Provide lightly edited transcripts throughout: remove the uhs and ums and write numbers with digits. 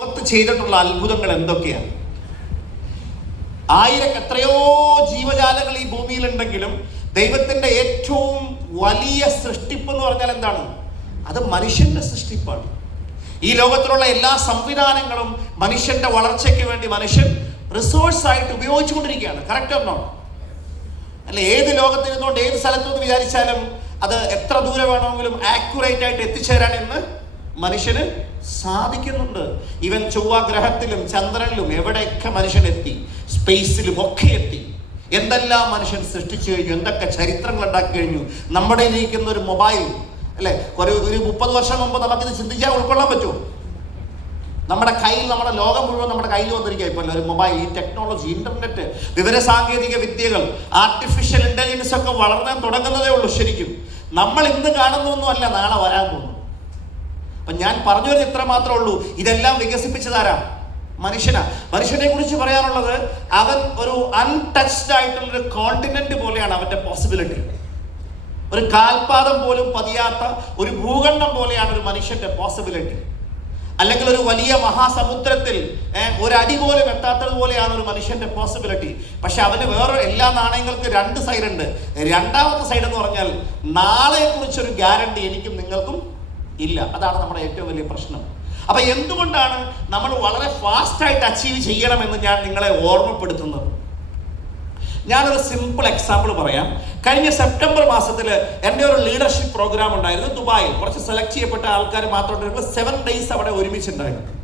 ലോകത്ത് ചെയ്തിട്ടുള്ള അത്ഭുതങ്ങൾ എന്തൊക്കെയാണ്? എത്രയോ ജീവജാലങ്ങൾ ഈ ഭൂമിയിലുണ്ടെങ്കിലും ദൈവത്തിന്റെ ഏറ്റവും വലിയ സൃഷ്ടിപ്പ് എന്ന് പറഞ്ഞാൽ എന്താണ്? അത് മനുഷ്യന്റെ സൃഷ്ടിപ്പാണ്. ഈ ലോകത്തിലുള്ള എല്ലാ സംവിധാനങ്ങളും മനുഷ്യന്റെ വളർച്ചയ്ക്ക് വേണ്ടി മനുഷ്യൻ റിസോഴ്സ് ആയിട്ട് ഉപയോഗിച്ചുകൊണ്ടിരിക്കുകയാണ്. കറക്റ്റ് ആണോ? അല്ല, ഏത് ലോകത്തിരുന്നുകൊണ്ട് ഏത് സ്ഥലത്തുനിന്ന് വിചാരിച്ചാലും അത് എത്ര ദൂരെ വേണമെങ്കിലും ആക്യുറേറ്റ് ആയിട്ട് എത്തിച്ചേരാൻ എന്ന് മനുഷ്യന് സാധിക്കുന്നുണ്ട്. ഈവൻ ചൊവ്വ ഗ്രഹത്തിലും ചന്ദ്രനിലും എവിടെയൊക്കെ മനുഷ്യൻ എത്തി, സ്പേസിലും ഒക്കെ എത്തി. എന്തെല്ലാം മനുഷ്യൻ സൃഷ്ടിച്ചു കഴിഞ്ഞു, എന്തൊക്കെ ചരിത്രങ്ങൾ ഉണ്ടാക്കി കഴിഞ്ഞു. നമ്മുടെ ഇരിക്കുന്ന ഒരു മൊബൈൽ അല്ലെ, ഒരു 30 വർഷം മുമ്പ് നമുക്കിത് ചിന്തിച്ചാൽ ഉൾക്കൊള്ളാൻ പറ്റുമോ? നമ്മുടെ കയ്യിൽ, നമ്മുടെ ലോകം മുഴുവൻ നമ്മുടെ കയ്യിൽ വന്നിരിക്കുക. ഇപ്പോൾ ഒരു മൊബൈൽ, ഈ ടെക്നോളജി, ഇന്റർനെറ്റ്, വിവരസാങ്കേതിക വിദ്യകൾ, ആർട്ടിഫിഷ്യൽ ഇന്റലിജൻസ് ഒക്കെ വളർന്നാൻ തുടങ്ങുന്നതേ ഉള്ളൂ. ശരിക്കും നമ്മൾ ഇന്ന് കാണുന്നൊന്നുമല്ല നാളെ വരാൻ പോകുന്നു. അപ്പൊ ഞാൻ പറഞ്ഞു വരുന്നത് ഇത്ര മാത്രമേ ഉള്ളൂ. ഇതെല്ലാം വികസിപ്പിച്ചതാരാ? മനുഷ്യനാ. മനുഷ്യനെ കുറിച്ച് പറയാനുള്ളത്, അവൻ ഒരു അൺടച്ച്ഡ് ആയിട്ടുള്ളൊരു കോണ്ടിനെന്റ് പോലെയാണ് അവന്റെ പോസിബിലിറ്റി. ഒരു കാൽപാദം പോലും പതിയാത്ത ഒരു ഭൂഖണ്ഡം പോലെയാണ് ഒരു മനുഷ്യന്റെ പോസിബിലിറ്റി. അല്ലെങ്കിൽ ഒരു വലിയ മഹാസമുദ്രത്തിൽ ഒരടി പോലും എത്താത്തത് പോലെയാണ് ഒരു മനുഷ്യന്റെ പോസിബിലിറ്റി. പക്ഷെ അവന് വേറെ എല്ലാ നാണയങ്ങൾക്ക് 2 സൈഡ് ഉണ്ട്. രണ്ടാമത്തെ സൈഡ് എന്ന് പറഞ്ഞാൽ നാളെ കുറിച്ചൊരു ഗ്യാരണ്ടി എനിക്കും നിങ്ങൾക്കും ഇല്ല. അതാണ് നമ്മുടെ ഏറ്റവും വലിയ പ്രശ്നം. അപ്പൊ എന്തുകൊണ്ടാണ് നമ്മൾ വളരെ ഫാസ്റ്റായിട്ട് അച്ചീവ് ചെയ്യണമെന്ന് ഞാൻ നിങ്ങളെ ഓർമ്മപ്പെടുത്തുന്നത്? ഞാനൊരു സിമ്പിൾ എക്സാമ്പിൾ പറയാം. കഴിഞ്ഞ സെപ്റ്റംബർ മാസത്തിൽ എൻ്റെ ഒരു ലീഡർഷിപ്പ് പ്രോഗ്രാം ഉണ്ടായിരുന്നു ദുബായിൽ. കുറച്ച് സെലക്ട് ചെയ്യപ്പെട്ട ആൾക്കാർ മാത്രമായിട്ട് 7 days അവിടെ ഒരുമിച്ചുണ്ടായിരുന്നു.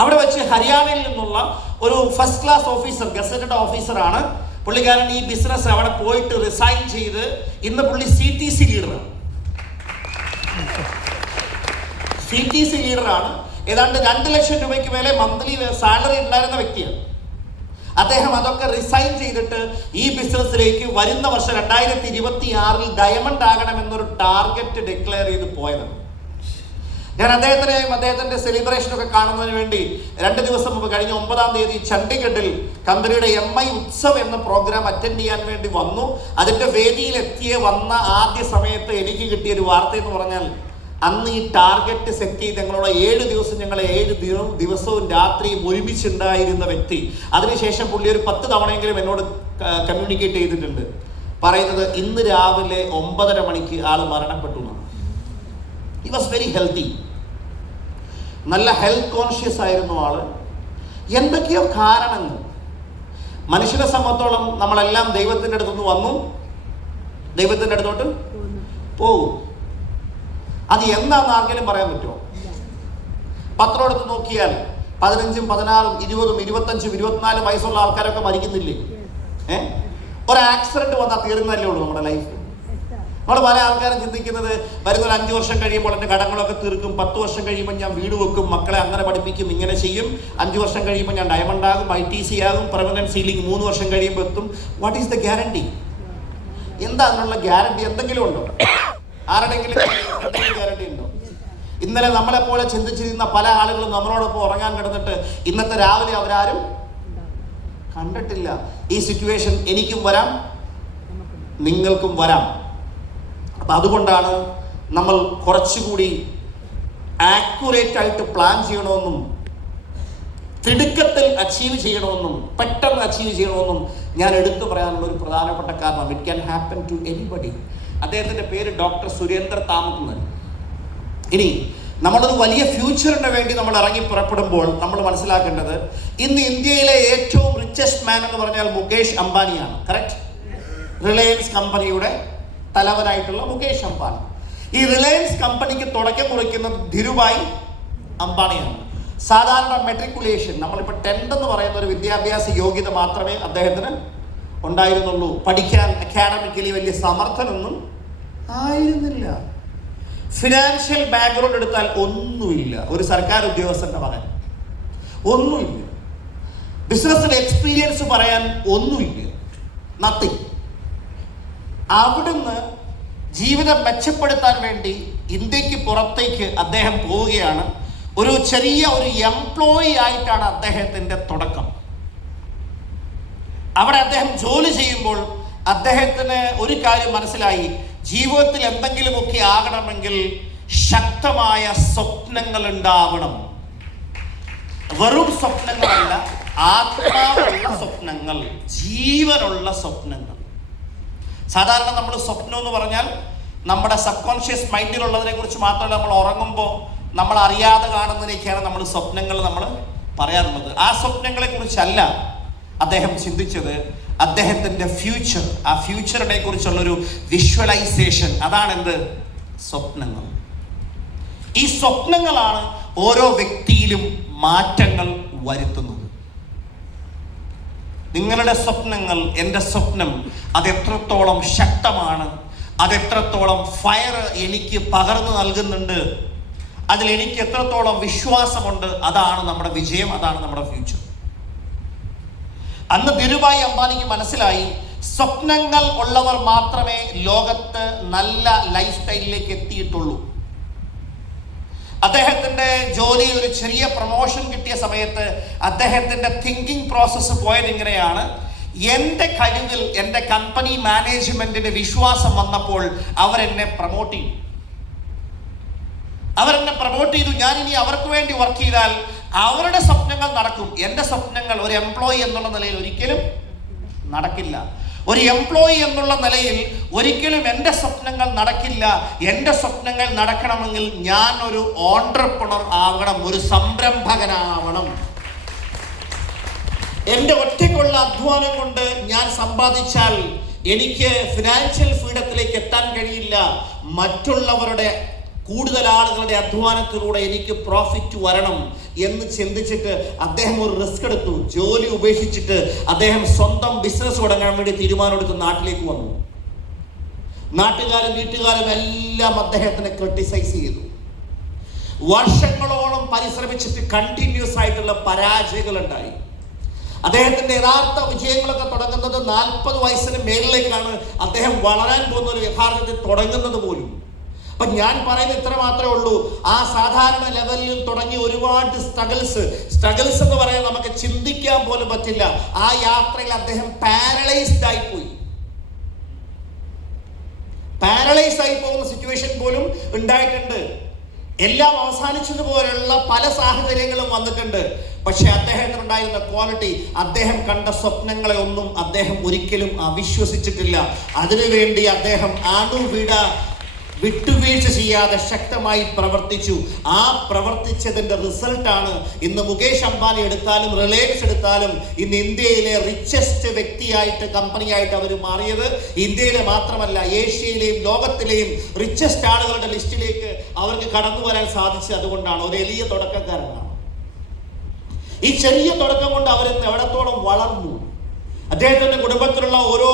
അവിടെ വെച്ച് ഹരിയാനയിൽ നിന്നുള്ള ഒരു ഫസ്റ്റ് ക്ലാസ് ഓഫീസർ, ഗസറ്റഡ് ഓഫീസറാണ് പുള്ളിക്കാരൻ. ഈ ബിസിനസ് അവിടെ പോയിട്ട് റിസൈൻ ചെയ്ത് ഇന്ന് പുള്ളി CTC ലീഡറാണ്. CTC ലീഡറാണ്. ഏതാണ്ട് 2 ലക്ഷം രൂപയ്ക്ക് മേലെ മന്ത്ലി സാലറി ഉണ്ടായിരുന്ന വ്യക്തിയാണ് അദ്ദേഹം. അതൊക്കെ റിസൈൻ ചെയ്തിട്ട് ഈ ബിസിനസ്സിലേക്ക് വരുന്ന വർഷം 2026 ഡയമണ്ട് ആകണമെന്നൊരു ടാർഗറ്റ് ഡിക്ലെയർ ചെയ്ത് പോയതാണ്. ഞാൻ അദ്ദേഹത്തിന്റെ സെലിബ്രേഷനൊക്കെ കാണുന്നതിന് വേണ്ടി 2 ദിവസം മുമ്പ്, കഴിഞ്ഞ 9-ാം തീയതി ചണ്ഡീഗഡിൽ കമ്പനിയുടെ MI ഉത്സവ് എന്ന പ്രോഗ്രാം അറ്റൻഡ് ചെയ്യാൻ വേണ്ടി വന്നു. അതിന്റെ വേദിയിൽ വന്ന ആദ്യ സമയത്ത് എനിക്ക് കിട്ടിയൊരു വാർത്ത എന്ന് പറഞ്ഞാൽ, അന്ന് ഈ ടാർഗറ്റ് സെറ്റ് ചെയ്ത് ഞങ്ങളോട് 7 ദിവസം, ഞങ്ങൾ 7 ദിവസവും രാത്രിയും ഒരുമിച്ചുണ്ടായിരുന്ന വ്യക്തി, അതിനുശേഷം പുള്ളി ഒരു 10 തവണയെങ്കിലും എന്നോട് കമ്മ്യൂണിക്കേറ്റ് ചെയ്തിട്ടുണ്ട്. പറയുന്നത് ഇന്ന് രാവിലെ 9:30 മണിക്ക് ആള് മരണപ്പെട്ടു എന്നാണ്. ഹി വാസ് വെരി ഹെൽത്തി, നല്ല ഹെൽത്ത് കോൺഷ്യസ് ആയിരുന്നു ആള്. എന്തൊക്കെയോ കാരണങ്ങൾ. മനുഷ്യനെ സംബന്ധിച്ചോളം നമ്മളെല്ലാം ദൈവത്തിൻ്റെ അടുത്തുനിന്ന് വന്നു, ദൈവത്തിൻ്റെ അടുത്തോട്ട് പോകും. അത് എന്താണെന്ന് ആർക്കെങ്കിലും പറയാൻ പറ്റുമോ? പത്രം എടുത്ത് നോക്കിയാൽ 15, 16, 20, 25, 24 വയസ്സുള്ള ആൾക്കാരൊക്കെ മരിക്കുന്നില്ലേ? ഒരു ആക്സിഡന്റ് വന്നാൽ തീർന്നല്ലേ ഉള്ളൂ നമ്മുടെ ലൈഫ്. നമ്മൾ പല ആൾക്കാരും ചിന്തിക്കുന്നത്, വരുന്നൊരു 5 വർഷം കഴിയുമ്പോൾ എൻ്റെ കടങ്ങളൊക്കെ തീർക്കും, 10 വർഷം കഴിയുമ്പോൾ ഞാൻ വീട് വെക്കും, മക്കളെ അങ്ങനെ പഠിപ്പിക്കും, ഇങ്ങനെ ചെയ്യും, 5 വർഷം കഴിയുമ്പോൾ ഞാൻ ഡയമണ്ട് ആകും, ITC ആകും, പെർമനന്റ് സീലിംഗ് 3 വർഷം കഴിയുമ്പോൾ എത്തും. What is the guarantee? എന്താ അതിനുള്ള ഗ്യാരണ്ടി? എന്തെങ്കിലും ഉണ്ടോ? ആരുടെങ്കിലും ഗ്യാരണ്ടി ഉണ്ടോ? ഇന്നലെ നമ്മളെപ്പോലെ ചിന്തിച്ചിരുന്ന പല ആളുകളും നമ്മളോടൊപ്പം ഉറങ്ങാൻ കിടന്നിട്ട് ഇന്നത്തെ രാവിലെ അവരാരും കണ്ടിട്ടില്ല. ഈ സിറ്റുവേഷൻ എനിക്കും വരാം, നിങ്ങൾക്കും വരാം. അപ്പം അതുകൊണ്ടാണ് നമ്മൾ കുറച്ചുകൂടി ആക്യുറേറ്റ് ആയിട്ട് പ്ലാൻ ചെയ്യണമെന്നും തിടുക്കത്തിൽ അച്ചീവ് ചെയ്യണമെന്നും പെട്ടെന്ന് അച്ചീവ് ചെയ്യണമെന്നും ഞാൻ എടുത്തു പറയാനുള്ള ഒരു പ്രധാനപ്പെട്ട കാരണം. It can happen to anybody. അദ്ദേഹത്തിൻ്റെ പേര് ഡോക്ടർ സുരേന്ദ്ര താമത്ത്. ഇനി നമ്മളൊരു വലിയ ഫ്യൂച്ചറിന് വേണ്ടി നമ്മൾ ഇറങ്ങി പുറപ്പെടുമ്പോൾ നമ്മൾ മനസ്സിലാക്കേണ്ടത്, ഇന്ന് ഇന്ത്യയിലെ ഏറ്റവും റിച്ചസ്റ്റ് മാൻ എന്ന് പറഞ്ഞാൽ മുകേഷ് അംബാനിയാണ്. കറക്റ്റ്? റിലയൻസ് കമ്പനിയുടെ തലവനായിട്ടുള്ള മുകേഷ് അംബാനി. ഈ റിലയൻസ് കമ്പനിക്ക് തുടക്കം കുറിക്കുന്നത് ധിരുഭായ് അംബാനിയാണ്. സാധാരണ മെട്രിക്കുലേഷൻ, നമ്മളിപ്പോൾ 10th എന്ന് പറയുന്ന ഒരു വിദ്യാഭ്യാസ യോഗ്യത മാത്രമേ അദ്ദേഹത്തിന് ഉണ്ടായിരുന്നുള്ളൂ. പഠിക്കാൻ അക്കാഡമിക്കലി വലിയ സമർത്ഥനൊന്നും ആയിരുന്നില്ല. ഫിനാൻഷ്യൽ ബാക്ക്ഗ്രൗണ്ട് എടുത്താൽ ഒന്നുമില്ല. ഒരു സർക്കാർ ഉദ്യോഗസ്ഥന്റെ മകൻ, ഒന്നുമില്ല. ബിസിനസ്സിൽ എക്സ്പീരിയൻസ് പറയാൻ ഒന്നുമില്ല, നത്തിങ്. അവിടുന്ന് ജീവിതം മെച്ചപ്പെടുത്താൻ വേണ്ടി ഇന്ത്യക്ക് പുറത്തേക്ക് അദ്ദേഹം പോവുകയാണ്. ഒരു ചെറിയ ഒരു എംപ്ലോയി ആയിട്ടാണ് അദ്ദേഹത്തിൻ്റെ തുടക്കം. അവിടെ അദ്ദേഹം ജോലി ചെയ്യുമ്പോൾ അദ്ദേഹത്തിന് ഒരു കാര്യം മനസ്സിലായി, ജീവിതത്തിൽ എന്തെങ്കിലുമൊക്കെ ആകണമെങ്കിൽ ശക്തമായ സ്വപ്നങ്ങൾ ഉണ്ടാവണം. വെറും സ്വപ്നങ്ങളല്ല, ആത്മാവുള്ള സ്വപ്നങ്ങൾ, ജീവനുള്ള സ്വപ്നങ്ങൾ. സാധാരണ നമ്മൾ സ്വപ്നം എന്ന് പറഞ്ഞാൽ നമ്മുടെ സബ് കോൺഷ്യസ് മൈൻഡിലുള്ളതിനെ കുറിച്ച് മാത്രമല്ല, നമ്മൾ ഉറങ്ങുമ്പോൾ നമ്മൾ അറിയാതെ കാണുന്നതിനൊക്കെയാണ് നമ്മൾ സ്വപ്നങ്ങൾ നമ്മൾ പറയാറുള്ളത്. ആ സ്വപ്നങ്ങളെ കുറിച്ചല്ല അദ്ദേഹം ചിന്തിച്ചത്. അദ്ദേഹത്തിൻ്റെ ഫ്യൂച്ചർ, ആ ഫ്യൂച്ചറിനെ കുറിച്ചുള്ളൊരു വിഷ്വലൈസേഷൻ, അതാണ് എന്ത്? സ്വപ്നങ്ങൾ. ഈ സ്വപ്നങ്ങളാണ് ഓരോ വ്യക്തിയിലും മാറ്റങ്ങൾ വരുത്തുന്നത്. നിങ്ങളുടെ സ്വപ്നങ്ങൾ, എൻ്റെ സ്വപ്നം, അതെത്രത്തോളം ശക്തമാണ്, അതെത്രത്തോളം ഫയർ എനിക്ക് പകർന്നു നൽകുന്നുണ്ട്, അതിൽ എനിക്ക് എത്രത്തോളം വിശ്വാസമുണ്ട്, അതാണ് നമ്മുടെ വിജയം, അതാണ് നമ്മുടെ ഫ്യൂച്ചർ. അന്ന് ധീരുഭായ് അംബാനിക്ക് മനസ്സിലായി, സ്വപ്നങ്ങൾ ഉള്ളവർ മാത്രമേ ലോകത്ത് നല്ല ലൈഫ് സ്റ്റൈലിലേക്ക് എത്തിയിട്ടുള്ളൂ. അദ്ദേഹത്തിന്റെ ജോലി ഒരു ചെറിയ പ്രൊമോഷൻ കിട്ടിയ സമയത്ത് അദ്ദേഹത്തിന്റെ തിങ്കിങ് പ്രോസസ്സ് പോയത് ഇങ്ങനെയാണ്: എൻ്റെ കഴിവിൽ എൻ്റെ കമ്പനി മാനേജ്മെന്റിന് വിശ്വാസം വന്നപ്പോൾ അവരെന്നെ പ്രൊമോട്ട് ചെയ്തു. ഞാനിനി അവർക്ക് വേണ്ടി വർക്ക് ചെയ്താൽ അവരുടെ സ്വപ്നങ്ങൾ നടക്കും, എൻ്റെ സ്വപ്നങ്ങൾ ഒരു എംപ്ലോയി എന്നുള്ള നിലയിൽ ഒരിക്കലും നടക്കില്ല. ഒരു എംപ്ലോയി എന്നുള്ള നിലയിൽ ഒരിക്കലും എൻ്റെ സ്വപ്നങ്ങൾ നടക്കില്ല. എൻ്റെ സ്വപ്നങ്ങൾ നടക്കണമെങ്കിൽ ഞാൻ ഒരു ഓൺട്രപ്രണർ ആവണം, ഒരു സംരംഭകനാവണം. എൻ്റെ ഒറ്റയ്ക്കുള്ള അധ്വാനം കൊണ്ട് ഞാൻ സമ്പാദിച്ചാൽ എനിക്ക് ഫിനാൻഷ്യൽ ഫ്രീഡത്തിലേക്ക് എത്താൻ കഴിയില്ല. മറ്റുള്ളവരുടെ, കൂടുതൽ ആളുകളുടെ അധ്വാനത്തിലൂടെ എനിക്ക് പ്രോഫിറ്റ് വരണം എന്ന് ചിന്തിച്ചിട്ട് അദ്ദേഹം ഒരു റിസ്ക് എടുത്തു. ജോലി ഉപേക്ഷിച്ചിട്ട് അദ്ദേഹം സ്വന്തം ബിസിനസ് തുടങ്ങാൻ വേണ്ടി തീരുമാനമെടുത്ത് നാട്ടിലേക്ക് വന്നു. നാട്ടുകാരും വീട്ടുകാരും എല്ലാം അദ്ദേഹത്തിനെ ക്രിട്ടിസൈസ് ചെയ്തു. വർഷങ്ങളോളം പരിശ്രമിച്ചിട്ട് കണ്ടിന്യൂസ് ആയിട്ടുള്ള പരാജയങ്ങൾ ഉണ്ടായി. അദ്ദേഹത്തിന്റെ യഥാർത്ഥ വിജയങ്ങളൊക്കെ തുടങ്ങുന്നത് 40 വയസ്സിന് മേളിലേക്കാണ് അദ്ദേഹം വളരാൻ പോകുന്ന യഥാർത്ഥത്തിൽ തുടങ്ങുന്നത് പോലും. അപ്പൊ ഞാൻ പറയുന്നത് ഇത്ര മാത്രമേ ഉള്ളൂ. ആ സാധാരണ ലെവലിൽ തുടങ്ങി ഒരുപാട് സ്ട്രഗിൾസ് എന്ന് പറയാൻ നമുക്ക് ചിന്തിക്കാൻ പോലും പറ്റില്ല. ആ യാത്രയിൽ അദ്ദേഹം പാരലൈസ്ഡ് ആയി പോകുന്ന സിറ്റുവേഷൻ പോലും ഉണ്ടായിട്ടുണ്ട്. എല്ലാം അവസാനിച്ചതുപോലുള്ള പല സാഹചര്യങ്ങളും വന്നിട്ടുണ്ട്. പക്ഷെ അദ്ദേഹത്തിനുണ്ടായിരുന്ന ക്വാളിറ്റി, അദ്ദേഹം കണ്ട സ്വപ്നങ്ങളെ ഒന്നും അദ്ദേഹം ഒരിക്കലും അവിശ്വസിച്ചിട്ടില്ല. അതിനുവേണ്ടി അദ്ദേഹം വിട്ടുവീഴ്ച ചെയ്യാതെ ശക്തമായി പ്രവർത്തിച്ചു. ആ പ്രവർത്തിച്ചതിന്റെ റിസൾട്ടാണ് ഇന്ന് മുകേഷ് അംബാനി എടുത്താലും റിലയൻസ് എടുത്താലും ഇന്ന് ഇന്ത്യയിലെ റിച്ചസ്റ്റ് വ്യക്തിയായിട്ട്, കമ്പനിയായിട്ട് അവർ മാറിയത്. ഇന്ത്യയിലെ മാത്രമല്ല, ഏഷ്യയിലെയും ലോകത്തിലെയും റിച്ചസ്റ്റ് ആളുകളുടെ ലിസ്റ്റിലേക്ക് അവർക്ക് കടന്നു വരാൻ സാധിച്ചത് അതുകൊണ്ടാണ്. ഒരു എളിയ തുടക്കക്കാരനാണ്. ഈ ചെറിയ തുടക്കം കൊണ്ട് അവരിന്ന് എവിടത്തോളം വളർന്നു. അദ്ദേഹത്തിന്റെ കുടുംബത്തിലുള്ള ഓരോ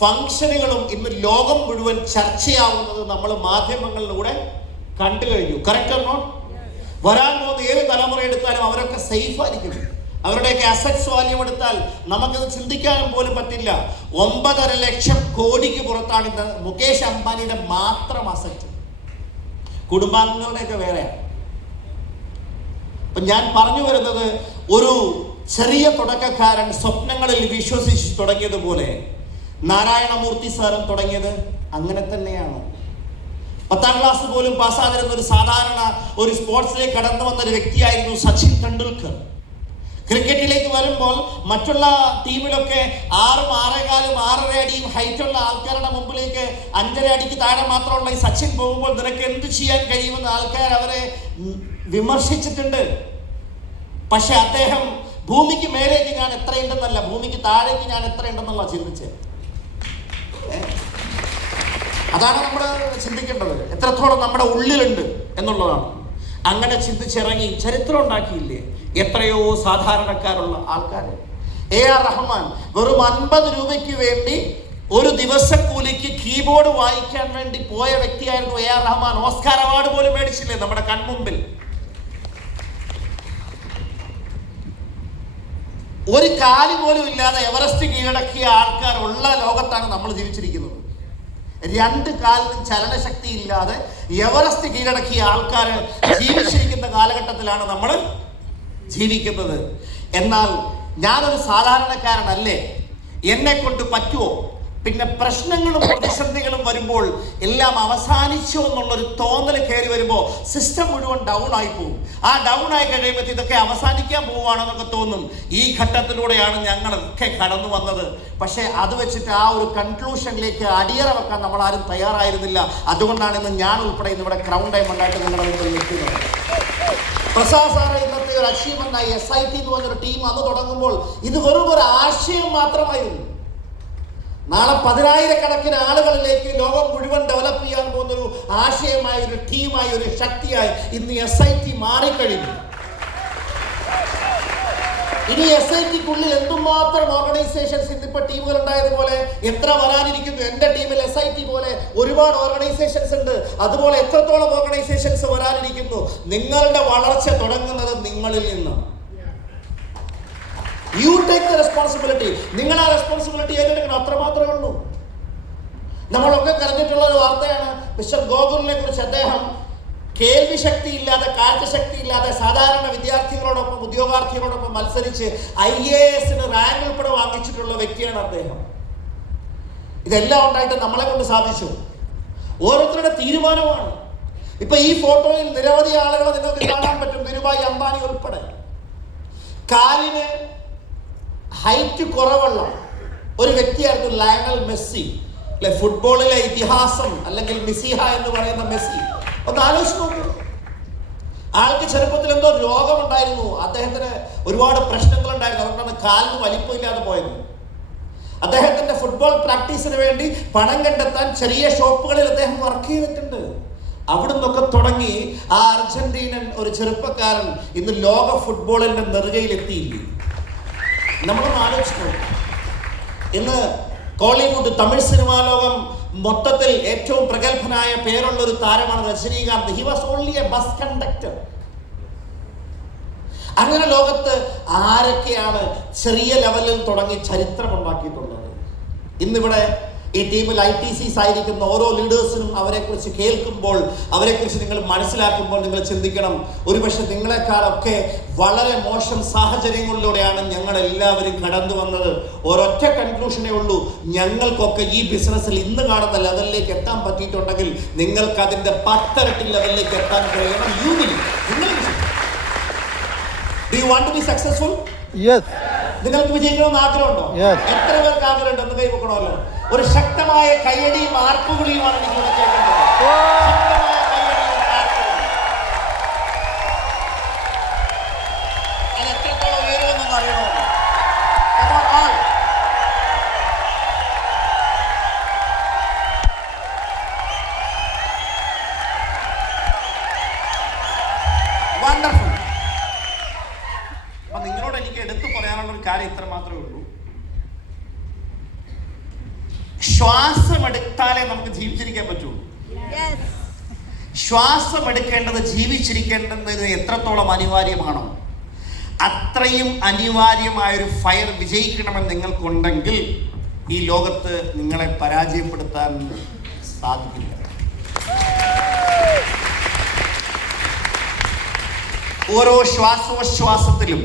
ഫംഗ്ഷനുകളും ഇന്ന് ലോകം മുഴുവൻ ചർച്ചയാവുന്നത് നമ്മൾ മാധ്യമങ്ങളിലൂടെ കണ്ടു കഴിഞ്ഞു. Correct or not? വരാൻ പോകുന്ന ഏത് തലമുറ എടുത്താലും അവരൊക്കെ സേഫ് ആയിരിക്കും. അവരുടെയൊക്കെ അസറ്റ്സ് വാല്യൂ എടുത്താൽ നമുക്കത് ചിന്തിക്കാനും പോലും പറ്റില്ല. 9.5 ലക്ഷം കോടിക്ക് പുറത്താണ് ഇന്ന് മുകേഷ് അംബാനിയുടെ മാത്രം അസറ്റ്. കുടുംബാംഗങ്ങളുടെയൊക്കെ വേറെയാണ്. അപ്പൊ ഞാൻ പറഞ്ഞു വരുന്നത്, ഒരു ചെറിയ തുടക്കക്കാരൻ സ്വപ്നങ്ങളിൽ വിശ്വസിച്ച് തുടങ്ങിയതുപോലെ നാരായണമൂർത്തി സാറും തുടങ്ങിയത് അങ്ങനെ തന്നെയാണ്. 10ാം ക്ലാസ് പോലും പാസ്സാതിരുന്ന ഒരു സാധാരണ ഒരു സ്പോർട്സിലേക്ക് കടന്നു വന്ന ഒരു വ്യക്തിയായിരുന്നു സച്ചിൻ ടെണ്ടുൽക്കർ. ക്രിക്കറ്റിലേക്ക് വരുമ്പോൾ മറ്റുള്ള ടീമിലൊക്കെ 6ഉം 6.25ഉം 6.5 അടിയും ഹൈറ്റുള്ള ആൾക്കാരുടെ മുമ്പിലേക്ക് 5.5 അടിക്ക് താഴെ മാത്രമുള്ള ഈ സച്ചിൻ പോകുമ്പോൾ നിനക്ക് എന്ത് ചെയ്യാൻ കഴിയുമെന്ന് ആൾക്കാർ അവരെ വിമർശിച്ചിട്ടുണ്ട്. പക്ഷെ അദ്ദേഹം ഭൂമിക്ക് മേലേക്ക് ഞാൻ എത്രയുണ്ടെന്നല്ല, ഭൂമിക്ക് താഴേക്ക് ഞാൻ എത്രയുണ്ടെന്നുള്ള ചിന്തിച്ചത്. അതാണ് നമ്മൾ ചിന്തിക്കേണ്ടത്. എത്രത്തോളം നമ്മുടെ ഉള്ളിലുണ്ട് എന്നുള്ളതാണ്. അങ്ങനെ ചിന്തിച്ചിറങ്ങി ചരിത്രം ഉണ്ടാക്കിയില്ലേ എത്രയോ സാധാരണക്കാരുള്ള ആൾക്കാർ. AR റഹ്മാൻ വെറും 50 രൂപയ്ക്ക് വേണ്ടി ഒരു ദിവസക്കൂലിക്ക് കീബോർഡ് വായിക്കാൻ വേണ്ടി പോയ വ്യക്തിയായിരുന്നു AR റഹ്മാൻ. ഓസ്കാർ അവാർഡ് പോലും മേടിച്ചില്ലേ നമ്മുടെ കൺമുമ്പിൽ. ഒരു കാല് പോലും ഇല്ലാതെ എവറസ്റ്റ് കീഴടക്കിയ ആൾക്കാർ ഉള്ള ലോകത്താണ് നമ്മൾ ജീവിച്ചിരിക്കുന്നത്. 2 കാലിനും ചലനശക്തി ഇല്ലാതെ എവറസ്റ്റ് കീഴടക്കിയ ആൾക്കാർ ജീവിച്ചിരിക്കുന്ന കാലഘട്ടത്തിലാണ് നമ്മൾ ജീവിക്കുന്നത്. എന്നാൽ ഞാനൊരു സാധാരണക്കാരനല്ലേ, എന്നെ കൊണ്ട് പറ്റുമോ? പിന്നെ പ്രശ്നങ്ങളും പ്രതിസന്ധികളും വരുമ്പോൾ എല്ലാം അവസാനിച്ചു എന്നുള്ളൊരു തോന്നൽ കയറി വരുമ്പോൾ സിസ്റ്റം മുഴുവൻ ഡൗൺ ആയി പോകും. ആ ഡൗൺ ആയി കഴിയുമ്പോൾ ഇതൊക്കെ അവസാനിക്കാൻ പോവുകയാണെന്നൊക്കെ തോന്നും. ഈ ഘട്ടത്തിലൂടെയാണ് ഞങ്ങളൊക്കെ കടന്നു വന്നത്. പക്ഷേ അത് വെച്ചിട്ട് ആ ഒരു കൺക്ലൂഷനിലേക്ക് അടിയറ വെക്കാൻ നമ്മൾ ആരും തയ്യാറായിരുന്നില്ല. അതുകൊണ്ടാണ് ഇന്ന് ഞാൻ ഉൾപ്പെടെ ഇന്നിവിടെ ക്രൗൺ ഡയമണ്ടായിട്ട് നിങ്ങളുടെ മുമ്പിൽ നിൽക്കുന്നത്. പ്രസാദ് സാറ് ഇന്നത്തെ ഒരു അച്ചീവ്മെന്റായി SIT എന്ന് പറഞ്ഞൊരു ടീം അന്ന് തുടങ്ങുമ്പോൾ ഇത് വെറും ഒരു ആശയം മാത്രമായിരുന്നു. നാളെ 10,000-കണക്കിന് ആളുകളിലേക്ക് ലോകം മുഴുവൻ ഡെവലപ്പ് ചെയ്യാൻ പോകുന്ന ഒരു ആശയമായ, ഒരു ടീമായി, ഒരു ശക്തിയായി ഇന്ന് SIT മാറിക്കഴിഞ്ഞു. ഇനി SITക്കുള്ളിൽ എന്തുമാത്രം ഓർഗനൈസേഷൻസ് ഇന്നിപ്പോ ടീമുകൾ ഉണ്ടായതുപോലെ എത്ര വരാനിരിക്കുന്നു. എൻ്റെ ടീമിൽ SIT പോലെ ഒരുപാട് ഓർഗനൈസേഷൻസ് ഉണ്ട്. അതുപോലെ എത്രത്തോളം ഓർഗനൈസേഷൻസ് വരാനിരിക്കുന്നു. നിങ്ങളുടെ വളർച്ച തുടങ്ങുന്നത് നിങ്ങളിൽ നിന്ന്. You take the responsibility. നിങ്ങൾ ആ റെസ്പോൺസിബിലിറ്റി ഏറ്റെടുക്കണം. അത്രമാത്രമേ ഉള്ളൂ. നമ്മളൊക്കെ കറിഞ്ഞിട്ടുള്ള ഒരു വാർത്തയാണ് മിസ്റ്റർ ഗോകുലിനെ കുറിച്ച്. അദ്ദേഹം കേൾവി ശക്തിയില്ലാതെ, കാഴ്ചശക്തിയില്ലാതെ സാധാരണ വിദ്യാർത്ഥികളോടൊപ്പം, ഉദ്യോഗാർത്ഥികളോടൊപ്പം മത്സരിച്ച് IAS റാങ്ക് ഉൾപ്പെടെ വാങ്ങിച്ചിട്ടുള്ള വ്യക്തിയാണ് അദ്ദേഹം. ഇതെല്ലാം ഉണ്ടായിട്ട് നമ്മളെ കൊണ്ട് സാധിച്ചു. ഓരോരുത്തരുടെ തീരുമാനമാണ്. ഇപ്പൊ ഈ ഫോട്ടോയിൽ നിരവധി ആളുകളെ നിങ്ങൾക്ക് കാണാൻ പറ്റും, ധീരുഭായ് അംബാനി ഉൾപ്പെടെ. കാലിന് ഹൈറ്റ് കുറവുള്ള ഒരു വ്യക്തിയായിരുന്നു ലയണൽ മെസ്സി. അല്ലെ, ഫുട്ബോളിലെ ഇതിഹാസം, അല്ലെങ്കിൽ മെസ്സിഹ എന്ന് പറയുന്ന മെസ്സി. ഒന്ന് ആലോചിച്ച് നോക്കൂ. ആൾക്ക് ചെറുപ്പത്തിൽ എന്തോ രോഗമുണ്ടായിരുന്നു. അദ്ദേഹത്തിന് ഒരുപാട് പ്രശ്നങ്ങളുണ്ടായിരുന്നു. അതുകൊണ്ടാണ് കാലിന് വലിപ്പമില്ലാതെ പോയത്. അദ്ദേഹത്തിന്റെ ഫുട്ബോൾ പ്രാക്ടീസിന് വേണ്ടി പണം കണ്ടെത്താൻ ചെറിയ ഷോപ്പുകളിൽ അദ്ദേഹം വർക്ക് ചെയ്തിട്ടുണ്ട്. അവിടെ നിന്നൊക്കെ തുടങ്ങി ആ അർജന്റീനൻ ഒരു ചെറുപ്പക്കാരൻ ഇന്ന് ലോക ഫുട്ബോളിന്റെ നെറുകയിലെത്തിയില്ലേ. നമ്മളൊന്ന് ആലോചിച്ചു. ഇന്ന് കോളിവുഡ്, തമിഴ് സിനിമാ ലോകം മൊത്തത്തിൽ ഏറ്റവും പ്രഗത്ഭനായ പേരുള്ള ഒരു താരമാണ് Rajinikanth. He was only A bus conductor. അങ്ങനെ ലോകത്ത് ആരൊക്കെയാണ് ചെറിയ ലെവലിൽ തുടങ്ങി ചരിത്രം ഉണ്ടാക്കിയിട്ടുള്ളത്? ഇന്നിവിടെ ഈ ടീമിൽ ITCs ആയിരിക്കുന്ന ഓരോ ലീഡേഴ്സിനും അവരെക്കുറിച്ച് കേൾക്കുമ്പോൾ, അവരെക്കുറിച്ച് നിങ്ങൾ മനസ്സിലാക്കുമ്പോൾ നിങ്ങൾ ചിന്തിക്കണം, ഒരുപക്ഷെ നിങ്ങളെക്കാളൊക്കെ വളരെ മോശം സാഹചര്യങ്ങളിലൂടെയാണ് ഞങ്ങൾ എല്ലാവരും കടന്നു വന്നത്. ഒരൊറ്റ കൺക്ലൂഷനേ ഉള്ളൂ, ഞങ്ങൾക്കൊക്കെ ഈ ബിസിനസ്സിൽ ഇന്ന് കാണുന്ന ലെവലിലേക്ക് എത്താൻ പറ്റിയിട്ടുണ്ടെങ്കിൽ നിങ്ങൾക്ക് അതിൻ്റെ 10 ഇരട്ടി ലെവലിലേക്ക് എത്താൻ കഴിയണം. You will. Do you want to be successful? Yes. നിങ്ങൾക്ക് വിജയിക്കണമെന്ന് ആഗ്രഹമുണ്ടോ? എത്ര പേർക്ക് ആഗ്രഹമുണ്ട്? എന്ന് കൈവക്കണമല്ലോ. ഒരു ശക്തമായ കയ്യടിയും ആർപ്പുവിളിയുമാണ് എനിക്കിവിടെ കേൾക്കുന്നത്. ശക്തമായ കയ്യടിയും ആർപ്പുവിളിയും. അത് എത്രത്തോളം ഉയരുമെന്നൊന്നും അറിയണമല്ലോ. വണ്ടർഫുൾ. അപ്പൊ നിങ്ങളോട് എനിക്ക് എടുത്തു പറയാനുള്ള ഒരു കാര്യം ഇത്ര മാത്രമേ ഉള്ളൂ. ശ്വാസമെടുത്താലേ നമുക്ക് ജീവിച്ചിരിക്കാൻ പറ്റുള്ളൂ. ശ്വാസം എടുക്കേണ്ടത്, ജീവിച്ചിരിക്കേണ്ടത് എത്രത്തോളം അനിവാര്യമാണോ അത്രയും അനിവാര്യമായൊരു ഫയർ വിജയിക്കണമെന്ന് നിങ്ങൾക്കുണ്ടെങ്കിൽ ഈ ലോകത്ത് നിങ്ങളെ പരാജയപ്പെടുത്താൻ സാധിക്കില്ല. ഓരോ ശ്വാസോച്ഛ്വാസത്തിലും,